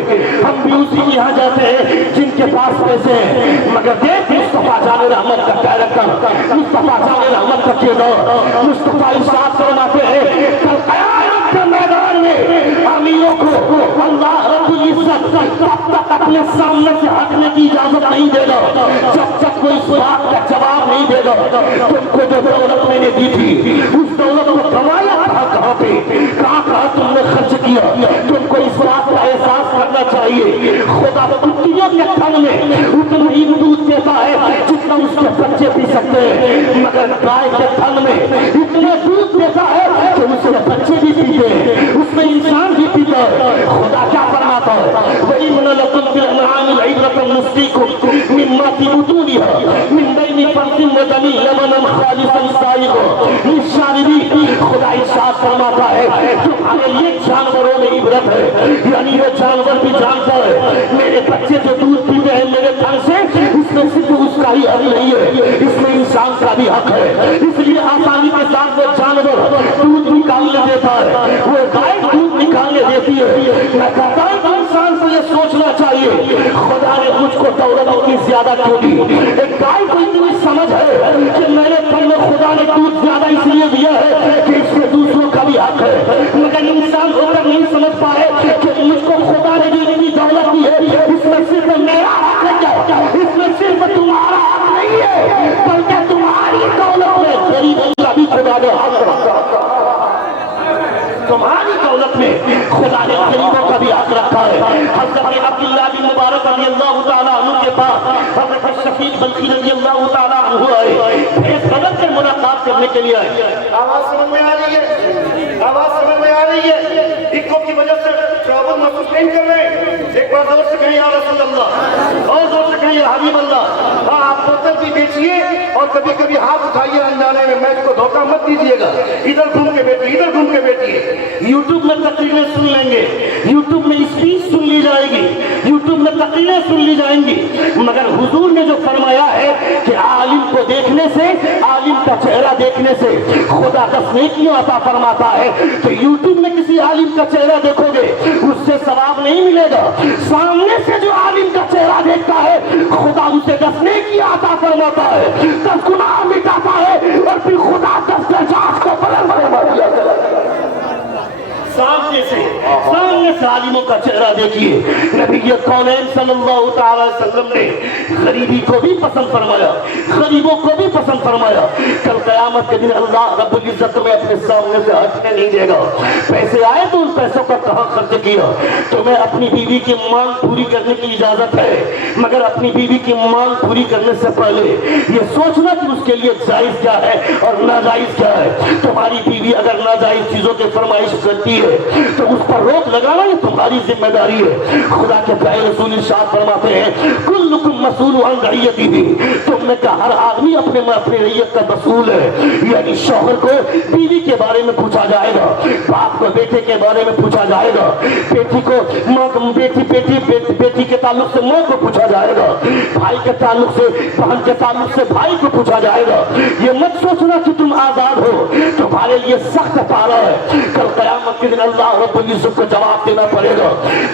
हम भी उसी के यहाँ जाते हैं जिनके पास पैसे हैं, मगर देख मुस्तफा जाने रहमत का कैरेक्टर, मुस्तफा जाने रहमत का किरदार, मुस्तफा इरशाद फरमाते हैं कल क़यामत के मैदान में अमीरों को अल्लाह रब्बुल इज्जत तब तक अपने सामने से हटने की इजाजत नहीं देगा जब तक कोई इस बात का जवाब नहीं देगा तुमको जो दौलत मैंने दी थी उस दौलत को कमाया कहाँ पे, कहाँ तुमने खर्च किया, तुमको इस बात का एहसास करना चाहिए। खुदा कुत्तियों के थन में उतना ही दूध देता है जितना उसके बच्चे पी सकते हैं, मगर गाय के थन में इतने दूध देता है कि उसके बच्चे भी पीते हैं, उसमें इंसान भी पीता है। खुदा क्या फरमाता है, वही मनलकुल बिल अनआम इबरतन नुस्कीकुम मिम्मा फी बुतूनिहा मिन बैनि फर्सिन व दमी लबनन खालिसन साइगन लिशारिबी। खुदा इरशाद फरमाता है तुम्हारे लिए जानवरों में इबरत है, यानी वो जानवर भी जानता है मेरे बच्चे जो दूध पीते हैं मेरे थन से, इसमें सिर्फ उसका ही हक नहीं है, इसमें इंसान का भी हक है। इसलिए आसानी के साथ वो जानवर दूध निकालने देता है, वो गाय दूध निकालने देती है। मैं कहता हूं इंसान को ये सोचना चाहिए खुदा ने मुझको दौलत की ज्यादा क्यों दी। एक गाय को इतनी समझ है कि मेरे थन में खुदा ने दूध ज्यादा इसलिए दिया है कि इसमें दूसरों का भी हक है, मगर इंसान होकर नहीं समझ पाए कि मुझको खुदा ने जो इतनी दौलत दी है इसमें सिर्फ मेरा हक है, इसमें सिर्फ तुम्हारा हक नहीं है बल्कि तुम्हारी दौलत में गरीबों का भी खुदा ने हक रखा, तुम्हारी दौलत में खुदा ने गरीबों का भी हक रखा है। हज़रत अब्दुल्लाह बिन मुबारक रज़ियल्लाहु ताला अन्हु के पास हज़रत शफीक बल्खी रज़ियल्लाहु ताला अन्हु आए, इस बदर से मुलाकात करने के लिए आए। आवाज समझ में आ रही है, आवाज समझ में आ रही है, इक्को की वजह से ट्रबल महसूस नहीं कर रहे। एक बार जोर से कहें या रसूल अल्लाह, और जोर से कहें या हबीब अल्लाह। हाँ, आप बोतल भी बेचिए और कभी कभी हाथ उठाइए अनजाने में, मैच को धोखा मत दीजिएगा, इधर घूम के बैठिए, इधर घूम के बैठिए। यूट्यूब में तकरीरें सुन लेंगे, यूट्यूब में स्पीच सुन ली जाएगी, यूट्यूब में तकरीरें सुन ली जाएंगी, मगर हुजूर ने जो फरमाया है कि आलिम को देखने से, आलिम का चेहरा देखने से खुदा 10 नेकियां अता फरमाता है। तो यूट्यूब में किसी आलिम का चेहरा देखोगे उससे सवाब नहीं मिलेगा, सामने से जो आलिम का चेहरा देखता है खुदा उसे 10 नेकियां अता फरमाता है, 10 गुनाह मिटाता है और फिर खुदा 10 दर्जात को बुलंद फरमा दिया करता है। सामने से आलिमों का चेहरा देखिए। नबी कौनैन सल्लल्लाहु अलैहि वसल्लम ने गरीबी को भी पसंद फरमाया, गरीबों को भी पसंद फरमाया। कल क़यामत के दिन अल्लाह रब्बुल इज्जत में अपने सामने से हटने नहीं देगा। पैसे आए तो उन पैसों का कहाँ खर्च किया। तुम्हें अपनी बीवी की मांग पूरी करने की इजाजत है, मगर अपनी बीवी की मांग पूरी करने से पहले ये सोचना कि उसके लिए जायज क्या है और नाजायज क्या है। तुम्हारी बीवी अगर नाजायज चीजों की फरमाइश करती है तो उस पर रोक लगाना ये तुम्हारी जिम्मेदारी है। खुदा के प्यारे रसूल इरशाद फरमाते हैं कुल्लुकुम मसूल अन रइयतिही, तुम में का हर आदमी अपने रइयत का मसूल है। यानी शौहर को बीवी के बारे में पूछा जाएगा, बाप को बेटे के बारे में पूछा जाएगा, बेटी को माँ को बेटी के ताल्लुक से माँ को पूछा जाएगा, भाई के ताल्लुक से बहन के ताल्लुक से भाई को पूछा जाएगा। ये मत सोचना कि तुम आजाद हो, तुम्हारे लिए सख्त पारा है। कल क़यामत के दिन अल्लाह रब्बुल इज्जत को जवाब देना पड़ेगा।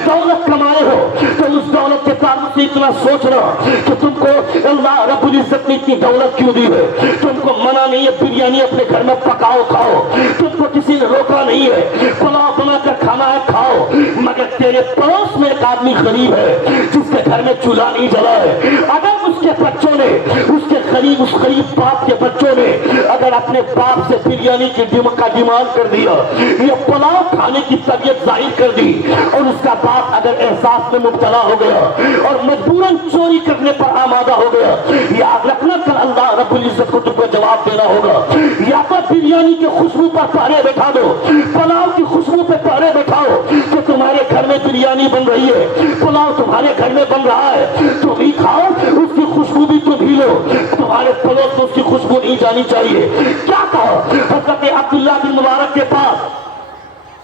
दौलत कमाए हो तो उस दौलत के ताल्लुक से इतना सोचना कि तुमको अल्लाह रब्बुल इज्जत ने इतनी दौलत क्यों दी है। तुमको मना नहीं है बिरयानी अपने घर में पकाओ खाओ, तुमको किसी ने रोका नहीं है, पुलाव बनाकर खाना है खाओ, मगर तेरे पड़ोस में एक आदमी गरीब है जिसके घर में चूल्हा नहीं जला है। अगर उसके बच्चों ने उस गरीब बाप के बच्चों ने अगर अपने बाप से बिरयानी की डिमांड कर दिया, ये पुलाव खाने की तबीयत जाहिर कर दी और उसका बाप अगर एहसास में मुब्तला हो गया और मजबूरन चोरी करने पर आमादा हो गया, याद रखना कल अल्लाह रब्बुल इज्जत को तुमको जवाब देना होगा। या तो बिरयानी की खुशबू पर पहरे बैठा दो, पुलाव की खुशबू पे पहरे बैठाओ कि तुम्हारे घर में बिरयानी बन रही है, पुलाव तुम्हारे घर में बन रहा है, तुम ही खाओ, उसकी खुशबू भी तुम ही लो, तुम्हारे पड़ोस में उसकी खुशबू नहीं जानी चाहिए। क्या कहा हज़रत अब्दुल्लाह बिन मुबारक के पास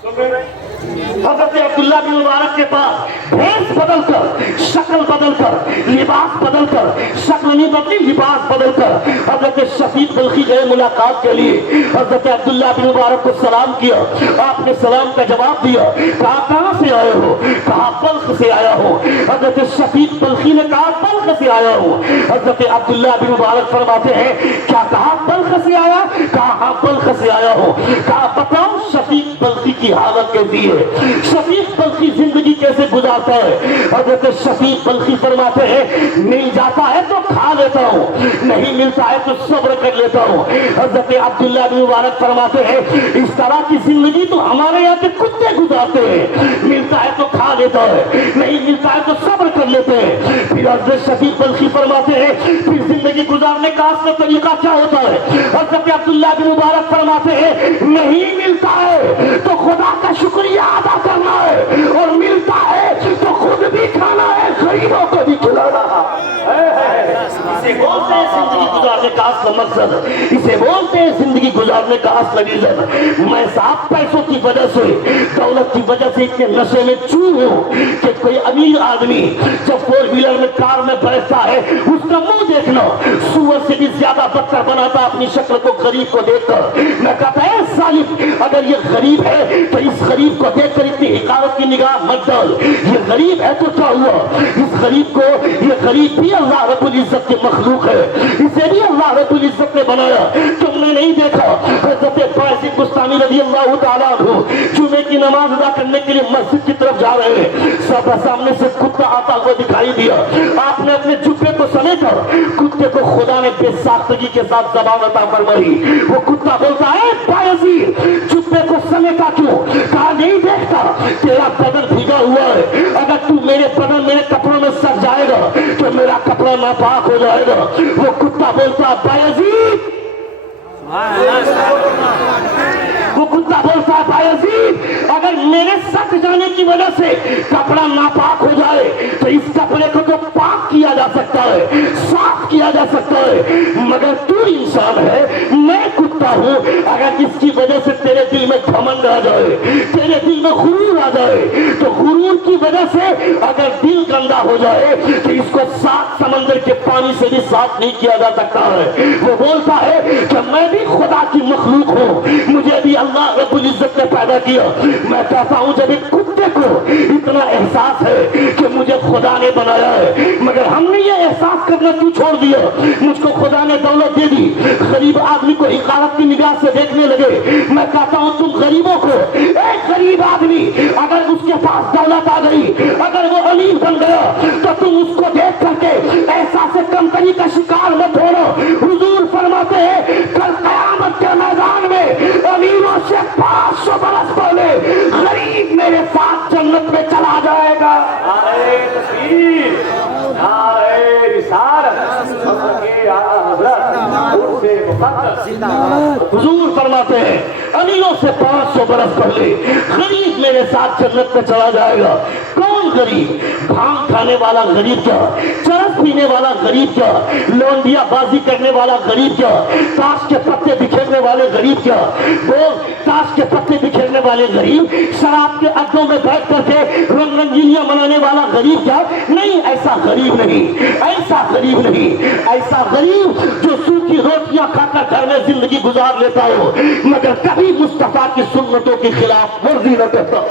حضرت عبداللہ بن مبارک کے پاس بھیس بدل کر شکل بدل کر لباس بدل کر شکل نہیں بدلی لباس بدل کر حضرت شفیق بلخی گئے ملاقات کے لیے. حضرت عبداللہ بن مبارک کو سلام کیا. آپ نے سلام کا جواب دیا. کہا کہاں سے آئے ہو؟ کہا بلخ سے آیا ہوں. حضرت شفیق بلخی نے کہا بلخ سے آیا ہوں. حضرت عبداللہ بن مبارک فرماتے ہیں کیا کہا بلخ سے آیا؟ کہا ہاں بلخ سے آیا ہوں. کہا بتاؤ شفیق بلخی کی حالت کیسی ہے؟ شفیق بلخی زندگی کیسے گزارتا ہے؟ حضرت شفیق بلخی فرماتے ہیں مل جاتا ہے تو کھا لیتا ہوں, نہیں ملتا ہے تو صبر کر لیتا ہوں. حضرت عبداللہ بن مبارک فرماتے ہیں اس طرح کی زندگی تو ہمارے یہاں کے کتے گزارتے ہیں, ملتا ہے تو کھا لیتا ہے, نہیں ملتا ہے تو صبر کر لیتے ہیں. پھر حضرت شفیق بلخی فرماتے ہیں پھر زندگی گزارنے کا اصل طریقہ کیا ہوتا ہے؟ حضرت عبداللہ بن مبارک فرماتے ہیں نہیں ملتا ہے تو خدا کا شکریہ ادا کرنا ہے, اور ملتا ہے تو خود بھی کھانا ہے, غریبوں کو بھی کھلانا ہے. اسے بولتے ہیں زندگی گزارنے کا اصل مقصد, اسے بولتے ہیں زندگی گزارنے کا اصل ریزن. میں صاحب پیسوں کی وجہ سے دولت کی وجہ سے اتنے نشے میں چور ہوں کہ کوئی امیر آدمی جب فور ویلر میں کار میں بیٹھتا ہے اس کا منہ دیکھنا سور سے بھی زیادہ بدتر بناتا اپنی شکل کو غریب کو دیکھ کر. میں کہتا ہے ظالم اگر یہ غریب ہے تو اس غریب کو دیکھ کر اتنی حقارت کی نگاہ مت ڈال. یہ غریب ہے تو کیا ہوا؟ اس غریب کو, یہ غریب بھی اللہ رب العزت کے مخلوق ہے, اسے بھی اللہ رب العزت نے بنایا. تم نے نہیں دیکھا حضرت باعث بستانی رضی اللہ تعالیٰ عنہ جمعے کی نماز ادا کرنے کے لیے مسجد کی طرف جا رہے ہیں, سب سامنے سے کتا آتا ہوا دکھائی دیا. آپ نے اپنے جبے کو سمیٹا, کتے کو خدا نے بے ساختگی کے ساتھ زبان عطا فرمائی. وہ کتا بولتا ہے باعزیر جبے کو سمیٹا کیوں؟ کہا نہیں دیکھتا تیرا بدن بھیگا ہوا ہے, اگر تو میرے بدن میرے کپڑوں میں سر جائے گا تو میرا کپڑا ناپاک ہو جائے گا. وہ کتا بولتا باعزیر, وہ کتا بولتا ہے باعزیر اگر میرے سچ جانے کی وجہ سے کپڑا ناپاک ہو جائے تو اس کپڑے کو تو پاک کیا جا سکتا ہے, صاف کیا جا سکتا ہے, مگر تو انسان ہے میں کتا ہوں, اگر اس کی وجہ سے تیرے دل میں گھمنڈ آ جائے, تیرے دل میں غرور آ جائے تو غرور کی وجہ سے اگر دل گندا ہو جائے تو اس کو 7 سمندر کے پانی سے بھی صاف نہیں کیا جا سکتا ہے. وہ بولتا ہے کہ میں بھی خدا کی مخلوق ہوں, مجھے بھی اللہ رب العزت نے پیدا کیا. میں کہتا ہوں جب ایک کتے کو اتنا احساس ہے کہ مجھے خدا نے بنایا ہے, مگر ہم نے یہ احساس کرنا کیوں چھوڑ دیا؟ مجھ کو خدا نے دولت دے دی, غریب آدمی کو حقارت کی نگاہ سے دیکھنے لگے. میں کہتا ہوں تم غریبوں کو, ایک غریب آدمی اگر اس کے پاس دولت آ گئی, اگر وہ امیر بن گیا تو تم اس کو دیکھ کر کے احساس کمتری کا شکار مت ہونا. حضور فرماتے ہیں کل قیامت کے میدان میں امیروں سے 500 برس پہلے غریب میرے ساتھ جنت میں چلا جائے گا. نعرہ تکبیر, نعرہ رسالت, حضور فرماتے ہیں امیروں سے 500 برس پہلے غریب میرے ساتھ جنت میں چلا جائے گا. کون غریب؟ بھانگ کھانے والا غریب کیا, چرس پینے والا غریب کیا, لونڈیا بازی کرنے والا غریب کیا, تاش کے پتے بکھیرنے والے غریب کیا, وہ تاش کے پتے بکھیرنے والے غریب, شراب کے اڈوں میں بیٹھ کر کے رنگ رنگینیاں منانے والا غریب کیا؟ نہیں, ایسا غریب نہیں, ایسا غریب نہیں, ایسا غریب جو سوکھی روٹیاں کھا کر گھر میں زندگی گزار لیتا ہو مگر کبھی مصطفیٰ کی سنتوں کے خلاف ورزی نہ کرتا.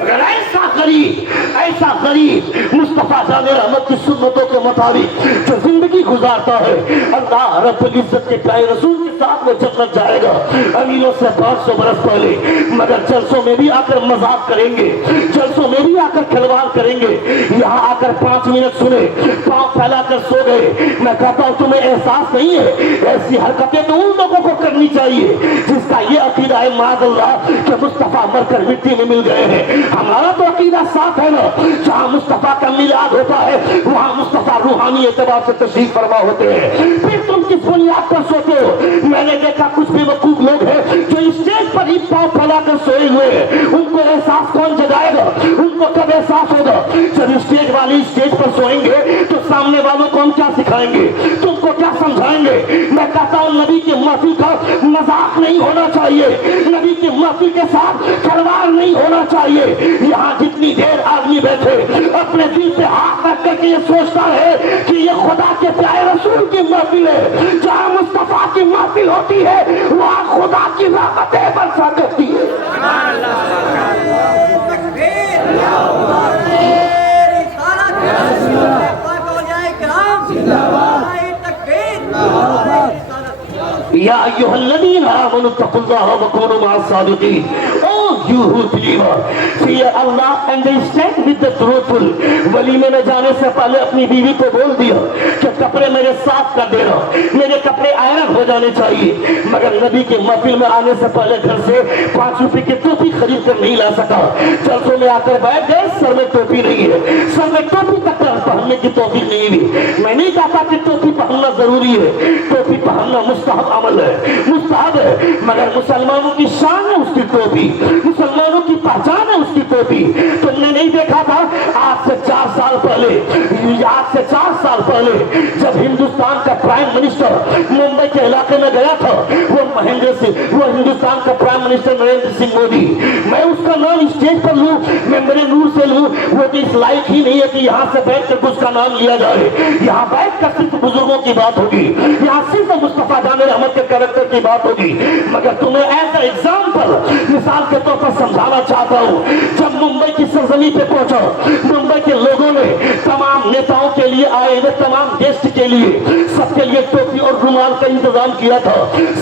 اگر ایسا غریب مصطفیٰ جان رحمت کی سنتوں کے مطابق جو زندگی گزارتا ہے اللہ رب العزت کے پیارے رسول کے ساتھ وہ جنت جائے گا امیروں سے 500 برس پہلے. مگر جلسوں میں بھی آ کر مذاق کریں گے, جلسوں میں بھی آ کر کھلواڑ کریں گے, یہاں آ کر 5 منٹ سنے پاؤں پھیلا کر سو گئے. میں کہتا ہوں تمہیں احساس نہیں ہے ایسی حرکتیں تو ان لوگوں کو کرنی چاہیے جس کا یہ عقیدہ ہے معاذ اللہ کہ مصطفیٰ مر کر مٹی میں مل گئے ہیں. ہمارا تو عقیدہ صاف ہے نا, جہاں مصطفیٰ کا میلاد ہوتا ہے وہاں مصطفیٰ روحانی اعتبار سے تشریف فرما ہوتے ہیں. پھر تم کس بنیاد پر سوتے ہو؟ میں نے دیکھا کچھ بے وقوف لوگ ہیں جو اسٹیج پر ہی پاؤں پھیلا کر سوئے ہوئے ہیں. ان کو احساس کون جگائے گا؟ ان کو کب احساس ہوگا؟ جب اسٹیج والی اسٹیج پر سوئیں گے تو سامنے والوں کو ہم کیا سکھائیں گے, تم کو کیا سمجھائیں گے؟ میں کہتا ہوں نبی کی محفل کا مذاق मजाक नहीं होना चाहिए, नबी की महफिल के साथ खिलवाड़ नहीं होना चाहिए। यहाँ जितनी देर आदमी बैठे अपने दिल पे हाथ रख करके ये सोचता है कि ये खुदा के प्यारे रसूल की महफिल है, जहाँ मुस्तफा की महफिल होती है वहाँ खुदा की रहमतें बरसा करती है। या अय्युहल्लज़ीना आमनु तक़ुल्लाह व कूनू मअस-सादिक़ीन। Oh you who believer, fear Allah and stand with the truthful। वलीमे में जाने से पहले अपनी बीवी को बोल दिया कि कपड़े मेरे साफ कर देना, मेरे कपड़े आयरन हो जाने चाहिए। मगर नबी के महफिल में आने से पहले घर से 5 रुपए की टोपी खरीद कर नहीं ला सका। जलसों में आकर बैठ गए, सर में टोपी नहीं है, सर में टोपी तक पहनने की तौफीक नहीं हुई। मैं नहीं कहता कि टोपी पहनना जरूरी है, टोपी पहनना मुस्तहब अमल है, मुस्तहब है, मगर मुसलमानों की शान है उसकी टोपी, मुसलमानों की पहचान है उसकी टोपी। तुमने नहीं देखा था आज से 4 साल पहले, जब हिंदुस्तान का प्राइम मिनिस्टर मुंबई के इलाके में गया था, वो हिंदुस्तान का प्राइम मिनिस्टर नरेंद्र सिंह मोदी, मैं उसका नाम स्टेज पर लूं, मैं मेरे नूर से लूं, वो तो इस लायक ही नहीं है कि यहाँ से बैठ कर उसका नाम लिया जाए। यहाँ बैठ कर सिर्फ बुजुर्गों की बात होगी, यहाँ सिर्फ मुस्तफा जान रहमत के कैरेक्टर की बात होगी। मगर तुम्हें ऐसा एग्जाम्पल मिसाल के तौर पर समझाना चाहता हूँ। जब मुंबई की सरजमी पे पहुंचा, मुंबई के लोगों ने तमाम नेताओं के लिए आए हुए तमाम गेस्ट के लिए सबके लिए टोपी और रुमाल का इंतजाम किया था,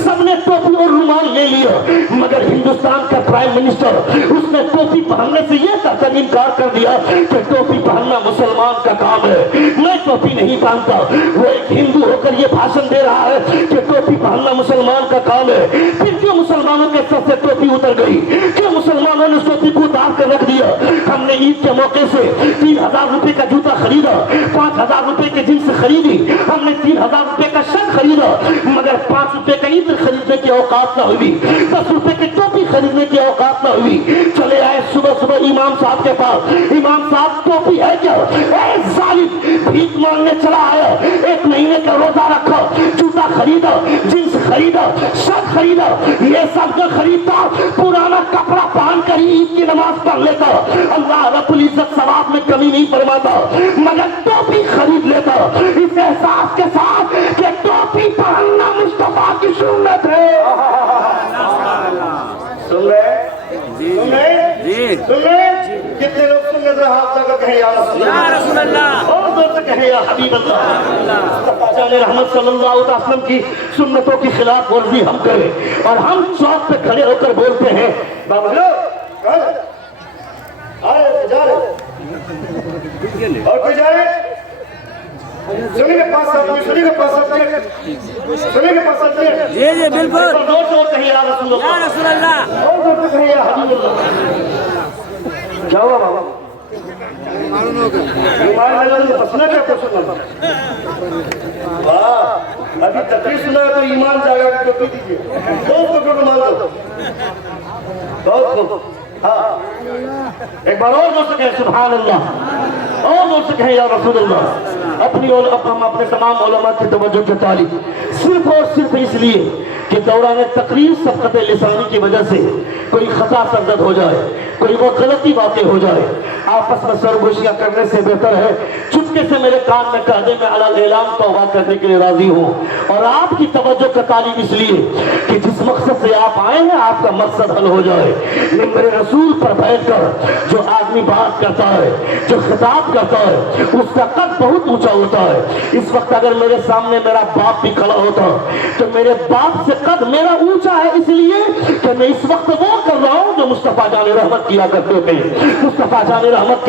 सबने टोपी और रुमाल ले लिया। मगर हिंदुस्तान का प्राइम मिनिस्टर उसने टोपी पहनने से यह कहकर इनकार कर दिया कि टोपी पहनना मुसलमान का काम है, मैं टोपी नहीं पहनता। वो एक हिंदू होकर ये भाषण दे रहा है कि टोपी पहनना मुसलमान का काम है। फिर क्यों मुसलमानों के सर से टोपी उतर गई, क्यों मुसलमानों ने टोपी को उतार कर रख दिया? हमने ईद के मौके से 3000 रुपए का जूता खरीदा, 5000 रुपए की जींस खरीदी, हमने 3000 रुपए का शर्ट खरीदा, मगर 5 रुपए का ईद खरीदने की औकात ना हुई, 10 रुपए की टोपी खरीदने की औकात ना हुई। चले आए सुबह सुबह इमाम साहब के पास, इमाम साहब टोपी है क्या? जालिम भीख मांगने चला आया, 1 महीने का रोजा रखा, जूता खरीदा, जींस खरीदा, शर्ट खरीदा, ये सब जो खरीदता पुराना कपड़ा पहन कर ही ईद की नमाज पढ़ लेता, अल्लाह रब्बुल इज्जत सवाब में कमी नहीं फरमाता, मगर टोपी खरीद लेता इस एहसास के साथ कि टोपी पहनना मुस्तफा की सुन्नत है। सुन रहे? कितने लोग सुन रहे? हाथ लगा कहे या रसूल अल्लाह, और जोर से कहे या हबीब अल्लाह। मुस्तफा जान रहमत सल्लल्लाहु अलैहि वसल्लम की सुन्नतों की खिलाफ वर्जी हम करें और हम चौक पे खड़े होकर बोलते हैं बाबा जा रहे और कोई जा रहे? सुनिए 5 आदमी, सुनिए 5 आदमी, सुनिए 5 आदमी। जी बिल्कुल, जोर से कहिए या रसूल अल्लाह, और जोर से कहिए या हबीब अल्लाह। क्या हुआ बाबा? पसना क्या पसंद? वाह, अभी तकलीफ सुना तो ईमान जाएगा। टोपी दीजिए, दो मान दो, बहुत खूब। हाँ, एक बार और जोर से कहें सुभान अल्लाह, और जोर से कहें या रसूल अल्लाह। हम अपने तमाम उलमा की तवज्जो की तालीब सिर्फ और सिर्फ इसलिए कि दौरान तकरीर सबकत लिसानी की वजह से कोई खता सरजद हो जाए, कोई वो गलती बातें हो जाए, आपस में सरगोशियां करने से बेहतर है चुपके से मेरे कान में कह दे, मैं अलग ऐलान तौबा करने के लिए राजी हूँ। और आपकी तवज्जो का तालीब इसलिए कि जिस मकसद से आप आए हैं आपका मकसद हल हो जाए। मेरे रसूल पर बैठकर जो आदमी बात करता है, जो खिताब करता है, उसका कद बहुत ऊंचा होता है। इस वक्त अगर मेरे सामने मेरा बाप भी खड़ा होता तो मेरे बाप से कद मेरा ऊंचा है, इसलिए कि मैं इस वक्त वो कर रहा हूँ जो मुस्तफा जान रहमत किया करते थे। मुस्तफा जान रहमत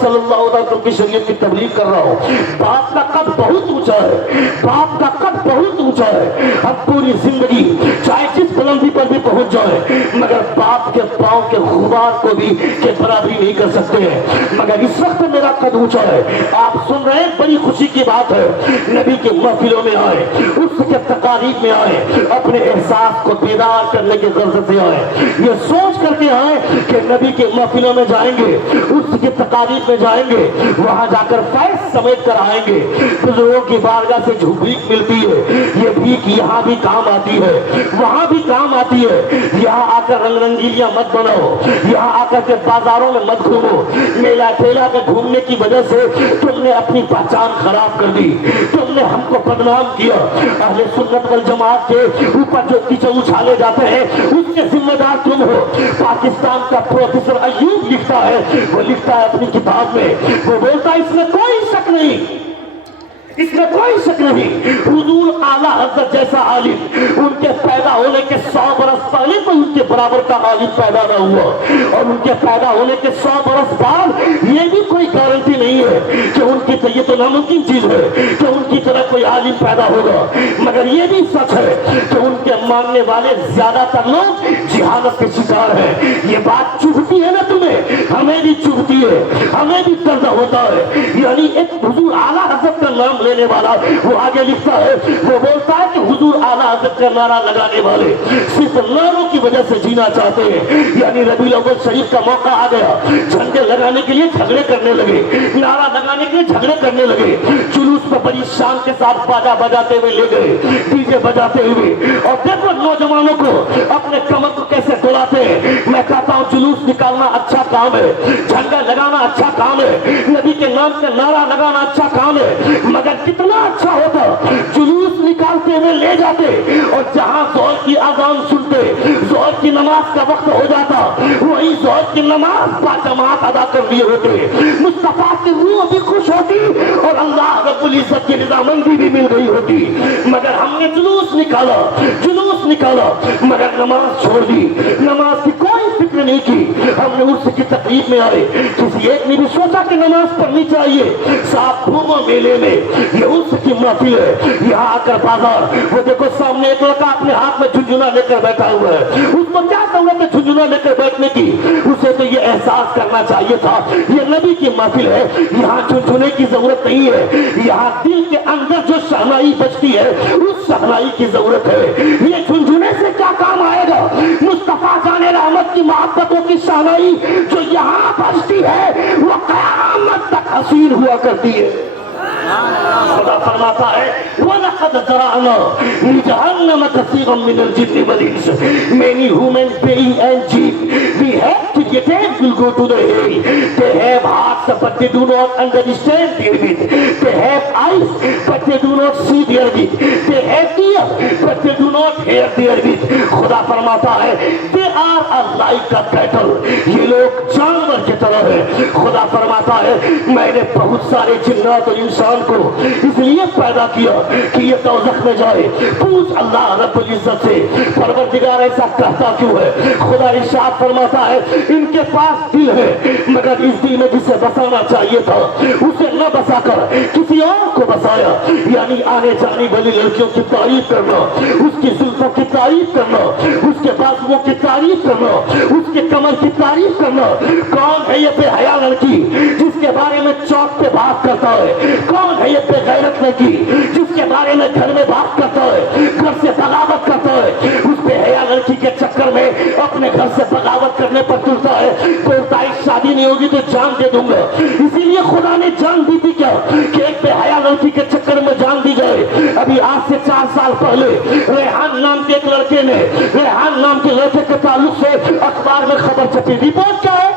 सल्लल्लाहु अलैहि वसल्लम की शरीयत की तबलीग कर रहा हूँ। बाप का कद बहुत ऊंचा है, बाप का कद बहुत ऊंचा है। अब पूरी जिंदगी चाहे जिस बुलंदी पर भी पहुंच जाए, मगर बाप के पांव के गुबार को भी के बराबरी नहीं कर सकते हैं। मगर इस वक्त मेरा कद ऊंचा है। आप सुन रहे हैं, बड़ी खुशी की बात है। नबी के महफिलों में आए, उसके तकारीब में आए, अपने एहसास को बेदार करने के गर्ज से आए, ये सोच करके आए कि नबी के महफिलों में जाएंगे, उसके तकारीब में जाएंगे, वहां जाकर फैज समेट कर आएंगे। बुजुर्गों की बारगाह से जो भीख मिलती है, ये भीख यहाँ भी काम आती है, वहाँ भी काम आती है। यहाँ आकर रंग रंगीलियां मत बनाओ, यहाँ आकर के बाजारों में मत घूमो। मेला ठेला में घूमने की वजह से तुमने अपनी पहचान खराब कर दी, तुमने हमको बदनाम किया। अहले सुन्नत वल जमात के ऊपर जो कीचड़ उछाले जाते हैं, उसके जिम्मेदार तुम हो। पाकिस्तान का प्रोफेसर अयूब लिखता है, वो लिखता है अपनी किताब में, वो बोलता है इसमें कोई शक नहीं, इसमें कोई शक नहीं, हुजूर आला हज़रत जैसा आलिम उनके पैदा होने के 100 बरस पहले कोई उनके बराबर का आलिम पैदा न हुआ, और उनके पैदा होने के 100 बरस बाद ये भी कोई गारंटी नहीं है कि उनकी, तो ये तो नामुमकिन चीज है कि उनकी तरह कोई आलिम पैदा होगा। मगर ये भी सच है कि उनके मानने वाले ज्यादातर लोग जिहालत के शिकार हैं। ये बात चुभती है ना तुम्हें, हमें भी चुभती है, हमें भी दर्द होता है। यानी एक हुजूर आला हज़रत का नाम लेने वाला, वो आगे लिखता है, वो बोलता है कि हुजूर आला हज़रत का नारा लगाने वाले सिर्फ नारों की वजह से जीना चाहते हैं। यानी रबीउल अव्वल शरीफ का मौका आ गया, झंडे लगाने के लिए झगड़े करने लगे, नारा लगाने के लिए झगड़े करने लगे, जुलूस पर बड़ी शान के साथ बाजा बजाते हुए ले गए, डीजे बजाते हुए। और देखो नौजवानों को अपने कमर को कैसे डुलाते हैं। मैं कहता हूँ जुलूस निकालना अच्छा काम है, झंडा लगाना अच्छा काम है, नबी के नाम से नारा लगाना अच्छा काम है, मगर कितना अच्छा होता जुलूस निकालते हुए ले जाते, और जहां ज़ोहर की अज़ान सुनते, ज़ोहर की नमाज का वक्त हो जाता, वही ज़ोहर की नमाज बाजमात अदा कर लिए होते, मुस्तफा की रूह भी खुश होती और अल्लाह रब्बुल इज्जत की रज़ामंदी भी मिल गई होती। मगर हमने जुलूस निकाला, जुलूस निकाला, मगर नमाज छोड़ दी, नमाज की कोई फिक्र नहीं की। हमने उर्स की तकलीफ में आए, किसी एक ने भी सोचा कि नमाज पढ़नी चाहिए। साथ घूमो मेले में, ये उर्स की महफिल है, यहाँ आकर बाजार, वो देखो सामने एक लड़का अपने हाथ में झुंझुना लेकर बैठा हुआ है। उसको क्या जरूरत है झुंझुना लेकर बैठने की? उसे तो ये एहसास करना चाहिए था ये नबी की महफिल है, यहाँ झुंझुने की जरूरत नहीं है, यहाँ दिल के अंदर जो शहनाई बजती है उस शहनाई की जरूरत है। ये झुंझुने से क्या काम आएगा? मुस्तफा जाने रहमत की मोहब्बतों की शहनाई जो यहाँ बजती है वो क़यामत तक हसीन हुआ करती है। खुदा फरमाता है वलक़द ज़रअना लिजहन्नम कसीरन मिनल जिन्नि वल इंस, many human beings and jinn we have created will go to the hell. They have hearts but they do not understand therewith, they have eyes but they do not see therewith, they have ears but they do not hear therewith. खुदा फरमाता है they are like a cattle, ये लोग जानवर की तरह है। खुदा फरमाता है मैंने बहुत सारे जिन्नात और इंसान को इसलिए पैदा किया कि ये दोज़ख में जाए। पूछ अल्लाह रब्बुल इज्जत से परवरदिगार ऐसा कहता क्यों है? खुदा इरशाद फरमाता है इनके पास दिल है, मगर इस दिल में जिसे बसाना चाहिए था उसे न बसाकर किसी और को बसाया। यानी आने जाने वाली लड़कियों की तारीफ करना, उसकी जुल्फों की तारीफ करना, उसके बाजुओं की तारीफ करना, उसके कमर की तारीफ करना। कौन है ये बेहया लड़की जिसके बारे में चौक पे बात करता है? कौन है ये बेगैरत लड़की जिसके बारे में घर में बात करता है, घर से बगावत करता है? उस बेहया लड़की के चक्कर में अपने घर से बगावत करने पर तुलता है, बोलता है शादी नहीं होगी तो जान दे दूंगा। इसीलिए खुदा ने जान दी थी क्या कि एक बेहया लड़की के चक्कर में जान दी जाए। अभी आज से 4 साल पहले रेहान नाम के एक लड़के ने, रेहान नाम के लड़के के ताल्लुक से अखबार में खबर छपी। रिपोर्ट क्या है?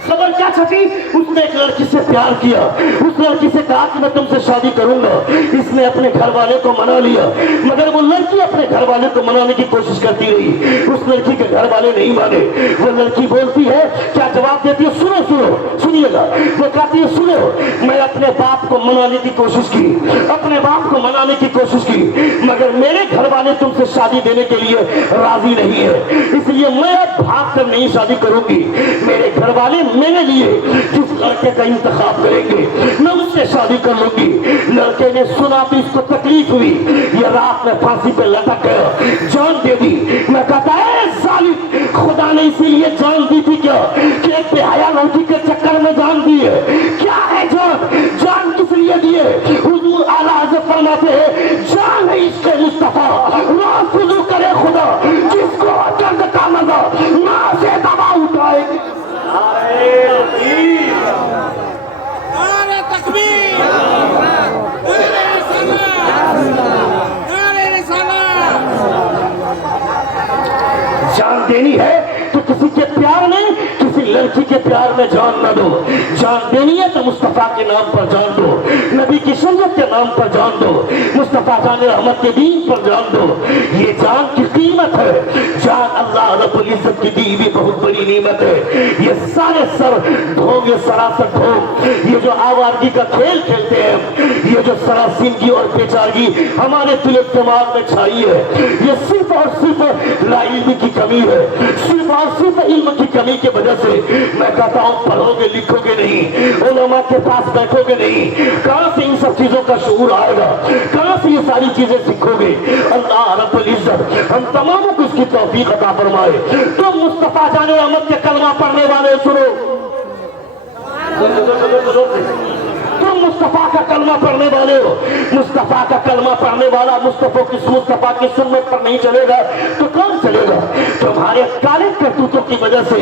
खबर क्या छपी? उसने एक लड़की से प्यार किया, उस लड़की से कहा कि मैं तुमसे शादी करूंगा। इसने अपने घर वाले को मना लिया, मगर वो लड़की अपने घर वाले को मनाने की कोशिश करती रही। उस लड़की के घर वाले नहीं माने। वो लड़की बोलती है, क्या जवाब देती है? सुनो सुनो सुनिएगा। वो कहती है सुनो, मैं अपने बाप को मनाने की कोशिश की, अपने बाप को मनाने की कोशिश की, मगर मेरे घर वाले तुमसे शादी देने के लिए राजी नहीं है, इसलिए मैं अब भाग कर नहीं शादी करूंगी। मेरे घर वाले मेरे लिए जिस लड़के का इंतखाब करेंगे मैं उससे शादी कर लूंगी। लड़के ने सुना तो इसको तकलीफ हुई, ये रात में फांसी पे लटक गया, जान दे दी। मैं कहता है जालिम, खुदा ने इसीलिए जान दी थी क्या कि एक बेहया लड़की के चक्कर में जान दी है? क्या है जान? जान किस लिए दिए? हुजूर आला हज़रत फरमाते हैं जान है इसके मुस्तफा, राफ़िज़ करे खुदा जिसको दर्द का मजा ना से दबा उठाएगी। नारे तकबीर। जान देनी है तो किसी के प्यार में, किसी लड़की के प्यार में जान न दो। जान देनी है तो मुस्तफा के नाम पर जान दो, नबी की सुन्नत के नाम पर जान दो, मुस्तफा जान रहमत के दीन पर जान दो। ये जान की कीमत है। जान अल्लाह रब्बुल इज्जत की दी हुई बहुत बड़ी नेमत है। ये सारे सर ढोंग, ये सरासर ढोंग, ये जो आवारगी का खेल खेलते हैं, ये जो सरासिनगी और बेचारगी हमारे दिल दिमाग में छाई है, ये सिर्फ और सिर्फ लाइल्मी की कमी है। सिर्फ और सिर्फ इल्म की कमी की वजह से मैं कहता हूँ पढ़ोगे लिखोगे नहीं, उलमा के पास बैठोगे नहीं, कहाँ से इन सब चीजों का शऊर आएगा, कहाँ से ये सारी चीजें सीखोगे। अल्लाह रब्बुल इज्जत हम तमामों को इसकी तौफीक अता फरमाए। तुम मुस्तफा जाने रहमत के कलमा पढ़ने वाले सुनो, तुम मुस्तफा का कलमा पढ़ने वाले हो। मुस्तफा का कलमा पढ़ने वाला मुस्तफा की सुन्नत पर नहीं चलेगा तो कौन चलेगा। तुम्हारे काले करतूतों की वजह से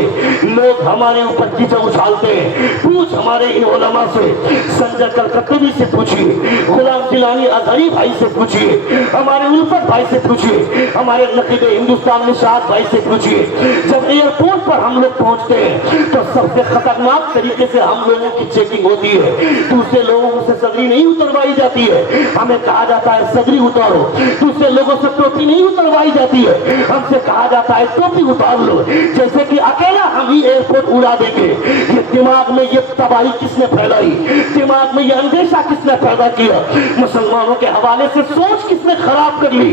लोग हमारे ऊपर कीचड़ उछालते हैं। पूछ हमारे इन उलमा से, संजय कलकत्तवी से पूछिए, गुलाम जिलानी अजहरी भाई से पूछिए, हमारे उल्फत भाई से पूछिए, हमारे नकीब हिंदुस्तान निशाद भाई से पूछिए। जब एयरपोर्ट पर हम लोग पहुंचते हैं तो सबसे खतरनाक तरीके से हम लोगों की चेकिंग होती है। दूसरे लोगों से सदरी नहीं उतरवाई जाती है, हमें कहा जाता है सदरी उतारो। दूसरे लोगों से टोपी नहीं उतरवाई जाती है, हमसे कहा जाता है टोपी उतार लो, जैसे कि अकेला हम ही एयरपोर्ट उड़ा देंगे। ये दिमाग में ये तबाही किसने फैलाई, दिमाग में ये अंदेशा किसने पैदा किया, मुसलमानों के हवाले से सोच किसने खराब कर ली।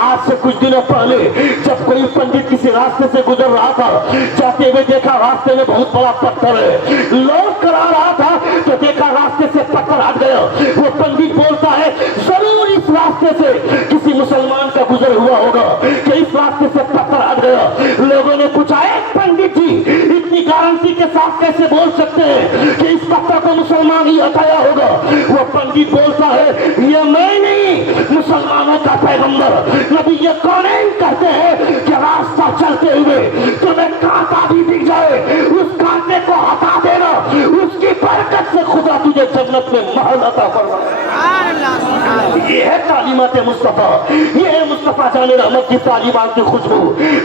आज से कुछ दिनों पहले जब कोई पंडित किसी रास्ते से गुजर रहा था, जाते हुए देखा रास्ते में बहुत बड़ा पत्थर है, लौट कर आ रहा था तो देखा रास्ते से पत्थर हट गया। वो पंडित बोलता है जरूर इस रास्ते से किसी मुसलमान का गुजर हुआ होगा कि इस रास्ते से पत्थर हट गया। लोगों ने पूछा पंडित जी इतनी गारंटी के साथ कैसे बोल सकते हैं कि इस पत्थर को मुसलमान ही हटाया होगा। वो पंडित बोलता है ये मैं नहीं, मुसलमानों का पैगंबर नबी ये कौनैन कहते हैं कि रास्ता चलते हुए तुम्हें कांटा भी दिख जाए, उस कांटे को हटा देना, उसकी बरकत से खुदा तुझे जन्नत में महल अता फरमाए। ये है तालीमात मुस्तफा, ये है मुस्तफा जाने रहमत की तालीमात की खुशबू।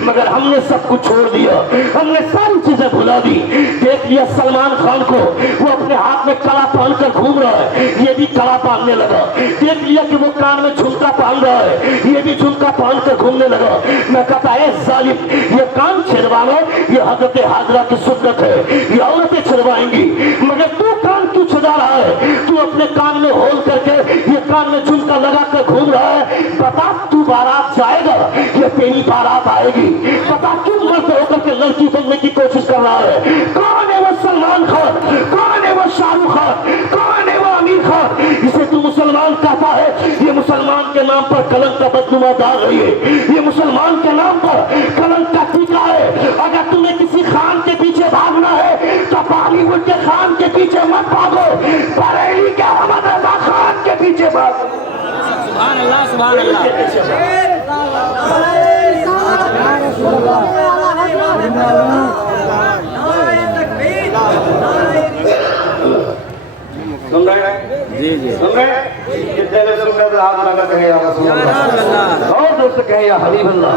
मगर हमने सब कुछ छोड़ दिया, हमने सारी चीजें भुला दी। देख लिया सलमान खान को, वो अपने हाथ में कड़ा पहन कर घूम रहा है, ये भी कड़ा पहनने लगा। देख लिया कि वो कान में झुमका पहन रहा है, ये भी झुमका पहन कर घूमने लगा। मैं कहता है जालिम ये कान छिड़वाना ये हजरत हाजरा की सुन्नत है, ये औरतें छिड़वाएंगी, मगर तू कान क्यों छिड़ा रहा है, तू अपने कान में होल करके ये कान में झुमका लगा कर घूम रहा है। बता तू बारात जाएगा ये तेरी बारात आएगी। बता क्यों मर्द होकर के लड़की बनने की कोशिश कर रहा है। कौन है वो सलमान खान, कौन है वो शाहरुख खान, कौन है वो आमिर खान, इसे तू मुसलमान कहता है। ये मुसलमान के नाम पर कलंक का बदनुमा डाल रही है, ये मुसलमान के नाम पर कलंक का टीका है। अगर तुम्हें किसी खान के पीछे भागना है तो बॉलीवुड के खान के पीछे मत भागो, बरेली के अहमद रजा खान के पीछे भागो। सुभान अल्लाह, सुभान अल्लाह। सुन रहे हैं जी जी सुन रहे हैं कितने ने सुन रहे हाथ लगा कहे या रसूल अल्लाह, और दोस्त कहे या हबीब अल्लाह।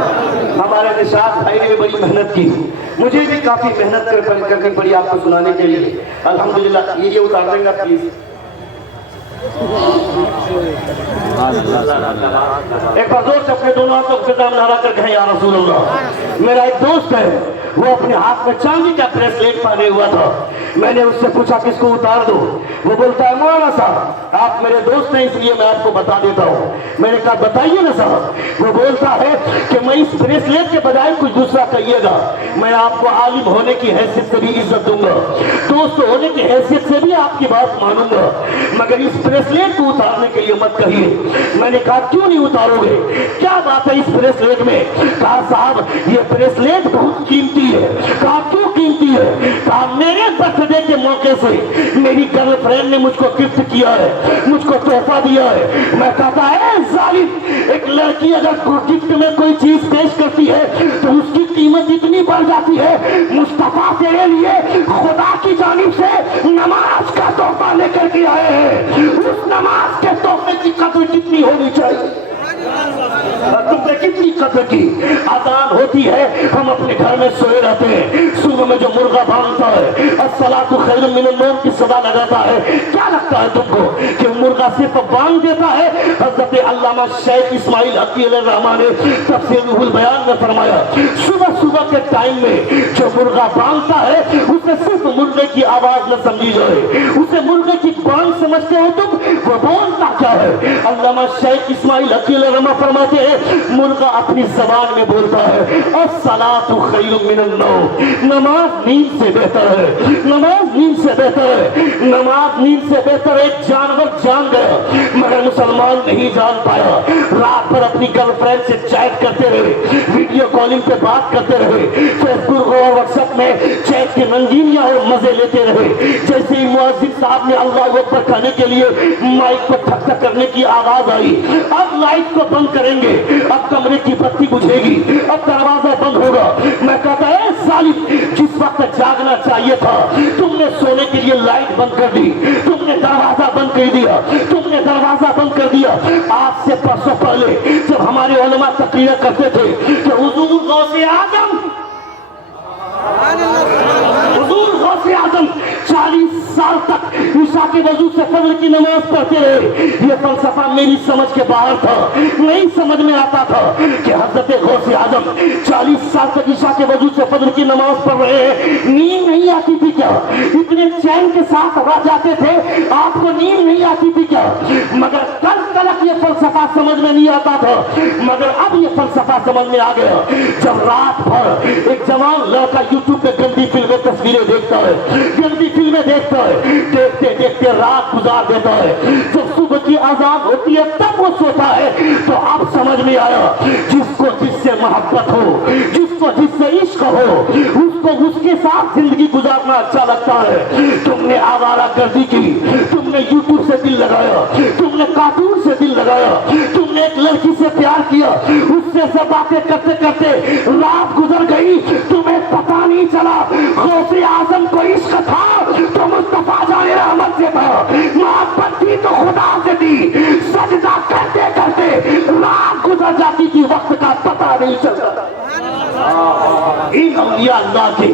हमारे निशात भाई ने भी बड़ी मेहनत की, मुझे भी काफी मेहनत करनी पड़ी आपको सुनाने के लिए। अल्हम्दुलिल्लाह ये उतार देंगे प्लीज। एक बार दोस्त अपने दोनों हाथों को फिदा में लगा कर कहे या रसूल अल्लाह। मेरा एक दोस्त है, वो अपने हाथ में चांदी का ब्रेसलेट पहने हुआ था। मैंने उससे पूछा किसको उतार दो, वो बोलता है मौलाना साहब आप मेरे दोस्त हैं इसलिए मैं आपको बता देता हूँ। मैंने कहा बताइए ना साहब। वो बोलता है कि मैं इस ब्रेसलेट के बजाय कुछ दूसरा कहिएगा, मैं आपको आलिम होने की हैसियत से भी इज्जत दूंगा, दोस्त होने की हैसियत से भी आपकी बात मानूंगा, मगर इस ब्रेसलेट को उतारने के लिए मत कहिए। मैंने कहा क्यों नहीं उतारोगे, क्या बात है इस ब्रेसलेट में। कहा साहब ये ब्रेसलेट बहुत कीमती है। कहा क्यों कीमती है। कहा मेरे बर्थडे के मौके से मेरी गर्लफ्रेंड ने मुझको गिफ्ट किया है, मुझको तोहफा दिया है। मैं कहता है जालिम, एक लड़की अगर गिफ्ट में कोई चीज पेश करती है तो उसकी कीमत इतनी बढ़ जाती है। मुस्तफा तेरे लिए खुदा की जानिब से नमाज का तोहफा लेकर के आए हैं, उस नमाज के तोहफे की कदर कितनी होनी चाहिए। तुमने कितनी कदर की। अजान होती है हम अपने घर में सोए रहते हैं, सुबह में जो मुर्गा बांधता है अस्सलातु खैरुम मिनन नौम की सदा लगाता है, क्या लगता है तुमको कि मुर्गा सिर्फ बांध देता है? हज़रत अल्लामा शेख इस्माइल हक़ी अलैहिर्रहमान ने तफसीर रुहुल बयान में फरमाया, सुबह सुबह के टाइम में जो मुर्गा बांधता है उसे सिर्फ मुर्गे की आवाज न समझी जाए, उसे मुर्गे की बांध समझते हो तुम, वो बोलता क्या है? अल्लामा शेख इस्माइल हक़ी अलैहिर्रहमान फरमाते हैं मुर्गा अपनी ज़बान में बोलता है अस्सलातु खैरुम मिनन नौम, नमाज नींद से बेहतर है, नमाज नींद से बेहतर है, नमाज नींद से बेहतर है। जानवर जान गया मगर मुसलमान नहीं जान पाया, रात भर अपनी गर्लफ्रेंड से चैट करते रहे, वीडियो कॉलिंग पे बात करते रहे, फेसबुक और व्हाट्सएप में चैट की रंगीनियां और मजे लेते रहे। जैसे ही मुअज्जिन साहब ने अल्लाहु अकबर कहने के लिए माइक पर ठक ठक करने की आवाज आई, अब लाइट को बंद करेंगे, अब कमरे की बत्ती बुझेगी, अब दरवाजा बंद होगा। मैं कहता है जालिम, जिस वक्त जागना चाहिए था तुमने सोने के लिए लाइट बंद कर दी, तुमने दरवाजा बंद कर दिया, तुमने दरवाजा बंद कर दिया। आज से परसों पहले जब हमारे उलमा तकरीर करते थे कि हुजूर गौसे आजम 40 साल तक ईशा के वजू से फजर की नमाज पढ़ते रहे। ये फलसफा मेरी समझ के बाहर था, नहीं समझ में आता था कि हजरत गौसे आजम 40 साल तक ईशा के वजू से फजर की नमाज पढ़ रहे हैं, नींद नहीं आती थी क्या? इतने चैन के साथ रह जाते थे, आपको नींद नहीं आती थी क्या? मगर कल तलक ये फलसफा समझ में नहीं आता था, मगर अब ये फलसफा समझ में आ गया। जब रात भर एक जवान लड़का यूट्यूब पे गंदी फिल्में तस्वीरें देखता है, गंदी फिल्में देखता है, देखते देखते रात गुजार देता है, जब सुबह की आजान होती है तब वो सोता है। तो अब समझ में आया जिसको जिससे मोहब्बत हो, जिसको जिससे इश्क हो, उसको उसके साथ जिंदगी गुजारना अच्छा लगता है। तुमने आवारा गर्दी की, तुमने यूट्यूब से दिल लगाया, तुमने कार्टून से दिल लगाया, तुमने एक लड़की से प्यार किया, उससे सब बातें करते करते रात गुजर गई, तुम्हें पता नहीं चला गौसे आजम को इश्क था तो मुस्तफा जाने रहमत से था, मोहब्बत थी तो खुदा से थी, सजदा करते करते रात गुजर जाती थी, वक्त का पता नहीं चलता। इन औलिया अल्लाह के,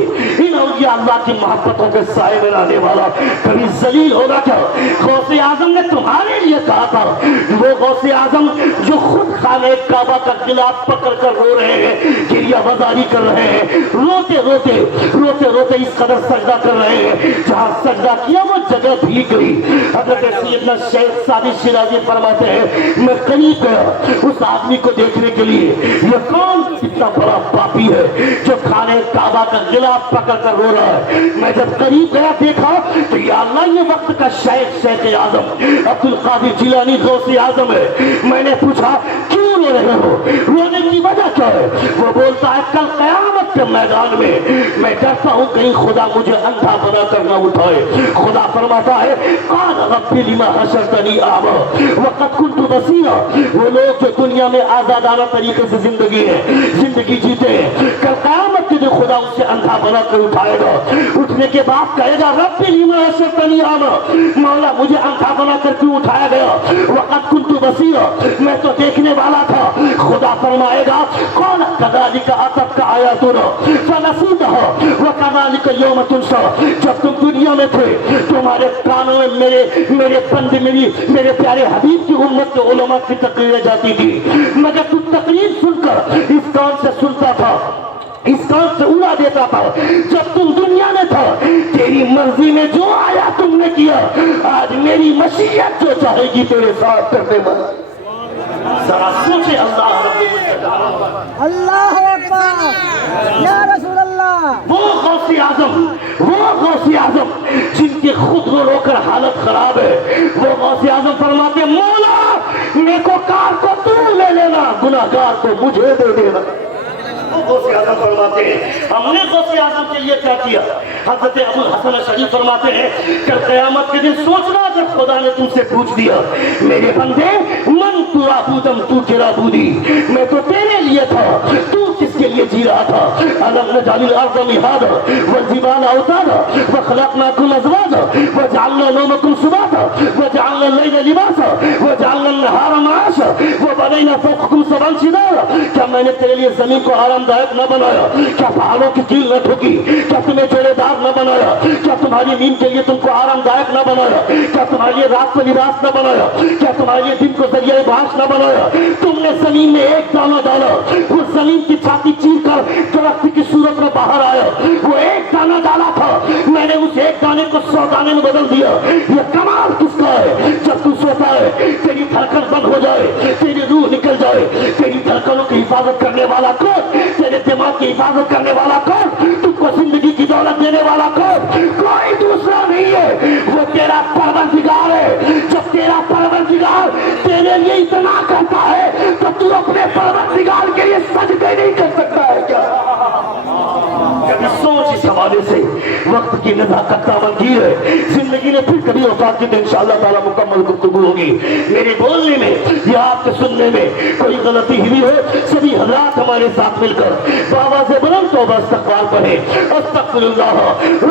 इन औलिया अल्लाह की मोहब्बतों के साए में रहने वाला कभी जलील होगा क्या? गौसे आजम ने तुम्हारे लिए कहा था, वो गौसे आजम जो खुद खाने काबा का गिलाफ पकड़ कर रो रहे हैं, गिरिया बाजारी कर रहे हैं, रोते रोते रोते रोते इस कदर सजदा कर रहे हैं, जहां सजदा किया वो जगह भीग गई। हज़रत सैयदना शेख सादिक शिराजी फरमाते हैं मैं करीब गया उस आदमी को देखने के लिए, ये कौन इतना बड़ा पापी है जो खाने काबा का गिलाफ पकड़ कर रो रहा है। मैं जब करीब गया देखा तो या अल्लाह ये वक्त का शेख आजम अब्दुल कादिर जिलानी गौसे आजम है। मैंने पूछा क्यों रो रहे हो, रोने की वजह क्या है? वो बोलता है कल क़यामत के मैदान में मैं डरता हूँ कहीं खुदा मुझे अंधा बना कर न उठाए। खुदा फरमाता है क़ाल रब्बी लिमा हशरतनी आमा वक़द कुन्तु बसीरा। वो लोग जो दुनिया में आजादाना तरीके से जिंदगी जीते हैं, कल क़यामत के दिन खुदा उससे अंधा बना कर उठाएगा। उठने के बाद कहेगा रब्बी लिमा हशरतनी आमा, मौला मुझे अंधा बना कर क्यों उठाया गया? वक़द कुन्तु बसीरा, मैं तो देखने वाला था। खुदा फरमाएगा कौन कदालिका अतबका आयातुना फनसीतहा व कदालिका यौम तुनसा। जब तुम दुनिया में थे तुम्हारे कानों में मेरे बंदे मेरे प्यारे हबीब की उम्मत के उलमा की तकरीरें जाती थी, मगर तू तकरीर सुनकर इस कान से सुनता था, इस कान से उड़ा देता था। जब तुम दुनिया में था तेरी मर्जी में जो आया तुमने किया, आज मेरी मशीयत जो चाहेगी तेरे साथ करने वाला। जरा सोचे अल्लाह अकबर या रसूल अल्लाह। वो गौसे आजम जिनके खुद रो रो कर हालत खराब है, वो गौसे आजम फरमाते मौला नेकोकार को तू ले लेना, गुनाहगार को मुझे दे देना। गौसे आजम फरमाते हैं हमने गौसे आजम के लिए क्या किया? हज़रत अबू हसन अशअरी फरमाते हैं कल क़यामत के दिन सोचना जब खुदा ने तुमसे पूछ दिया मेरे बंदे मन तुराबूदम तू किराबूदी, मैं तो तेरे लिए था, तू किस के लिए जी रहा था? अलम नजालिल अर्द मिहादा वल जिबाल औतादा व खलकनाकुम अज़वाजा व जअलना नौमकुम सुबाता व जअलना अल-लैला लिबासा व जअलना अन-नहारा मआशा व बनैना फौक़कुम सबअन शिदादा। क्या मैंने तेरे लिए जमीन को आरामदायक न बनाया? क्या पहाड़ों की कील न ठोकी? क्या तुम्हें जोड़ेदार न बनाया? क्या तुम्हारी नींद के लिए तुमको आरामदायक न बनाया? क्या तुम्हारे लिए रात को लिबास न बनाया? क्या तुम्हारे लिए दिन को जरिया बाश न बनाया? तुमने जमीन में एक दाना डाला, वो जमीन की छाती चीर कर दरख्त की सूरत में बाहर आया। वो एक दाना डाला था, मैंने उस एक दाने को 100 दाने में बदल दिया। ये कमाल किसका है? जब तू सोता है तेरी धड़कन बंद हो जाए, तेरी रूह निकल जाए, तेरी धड़कनों की हिफाजत करने वाला कौन? तेरे दिमाग की हिफाजत करने वाला कौन? तुमको जिंदगी की दौलत देने वाला कौन? कोई दूसरा नहीं है, वो तेरा परवरदिगार है। जब तेरा परवरदिगार तेरे लिए इतना करता है तो तू अपने परवरदिगार के लिए सजदे नहीं कर सकता है क्या? सोच इस हवाले से वक्त की नज़ाकत दामनगीर है। जिंदगी ने फिर कभी औकात की इंशाअल्लाह ताला मुकम्मल गुफ्तगू होगी। मेरे बोलने में या आपके सुनने में कोई गलती हुई हो, सभी हजरात हमारे साथ मिलकर बाबा से बुलंद तौबा इस्तग़फ़ार पढ़े। अस्तग़फिरुल्लाह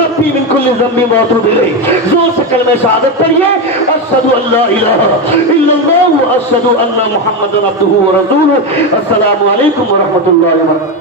रब्बी मिन कुल्लि ज़ंबि व अतूबु इलैह। जोर से कलमे शहादत पढ़िए, अशहदु अल्ला इलाहा इल्लल्लाह व अशहदु अन्ना मुहम्मदन अब्दुहु व रसूलुहु। अस्सलामु अलैकुम व रहमतुल्लाहि व बरकातुहू।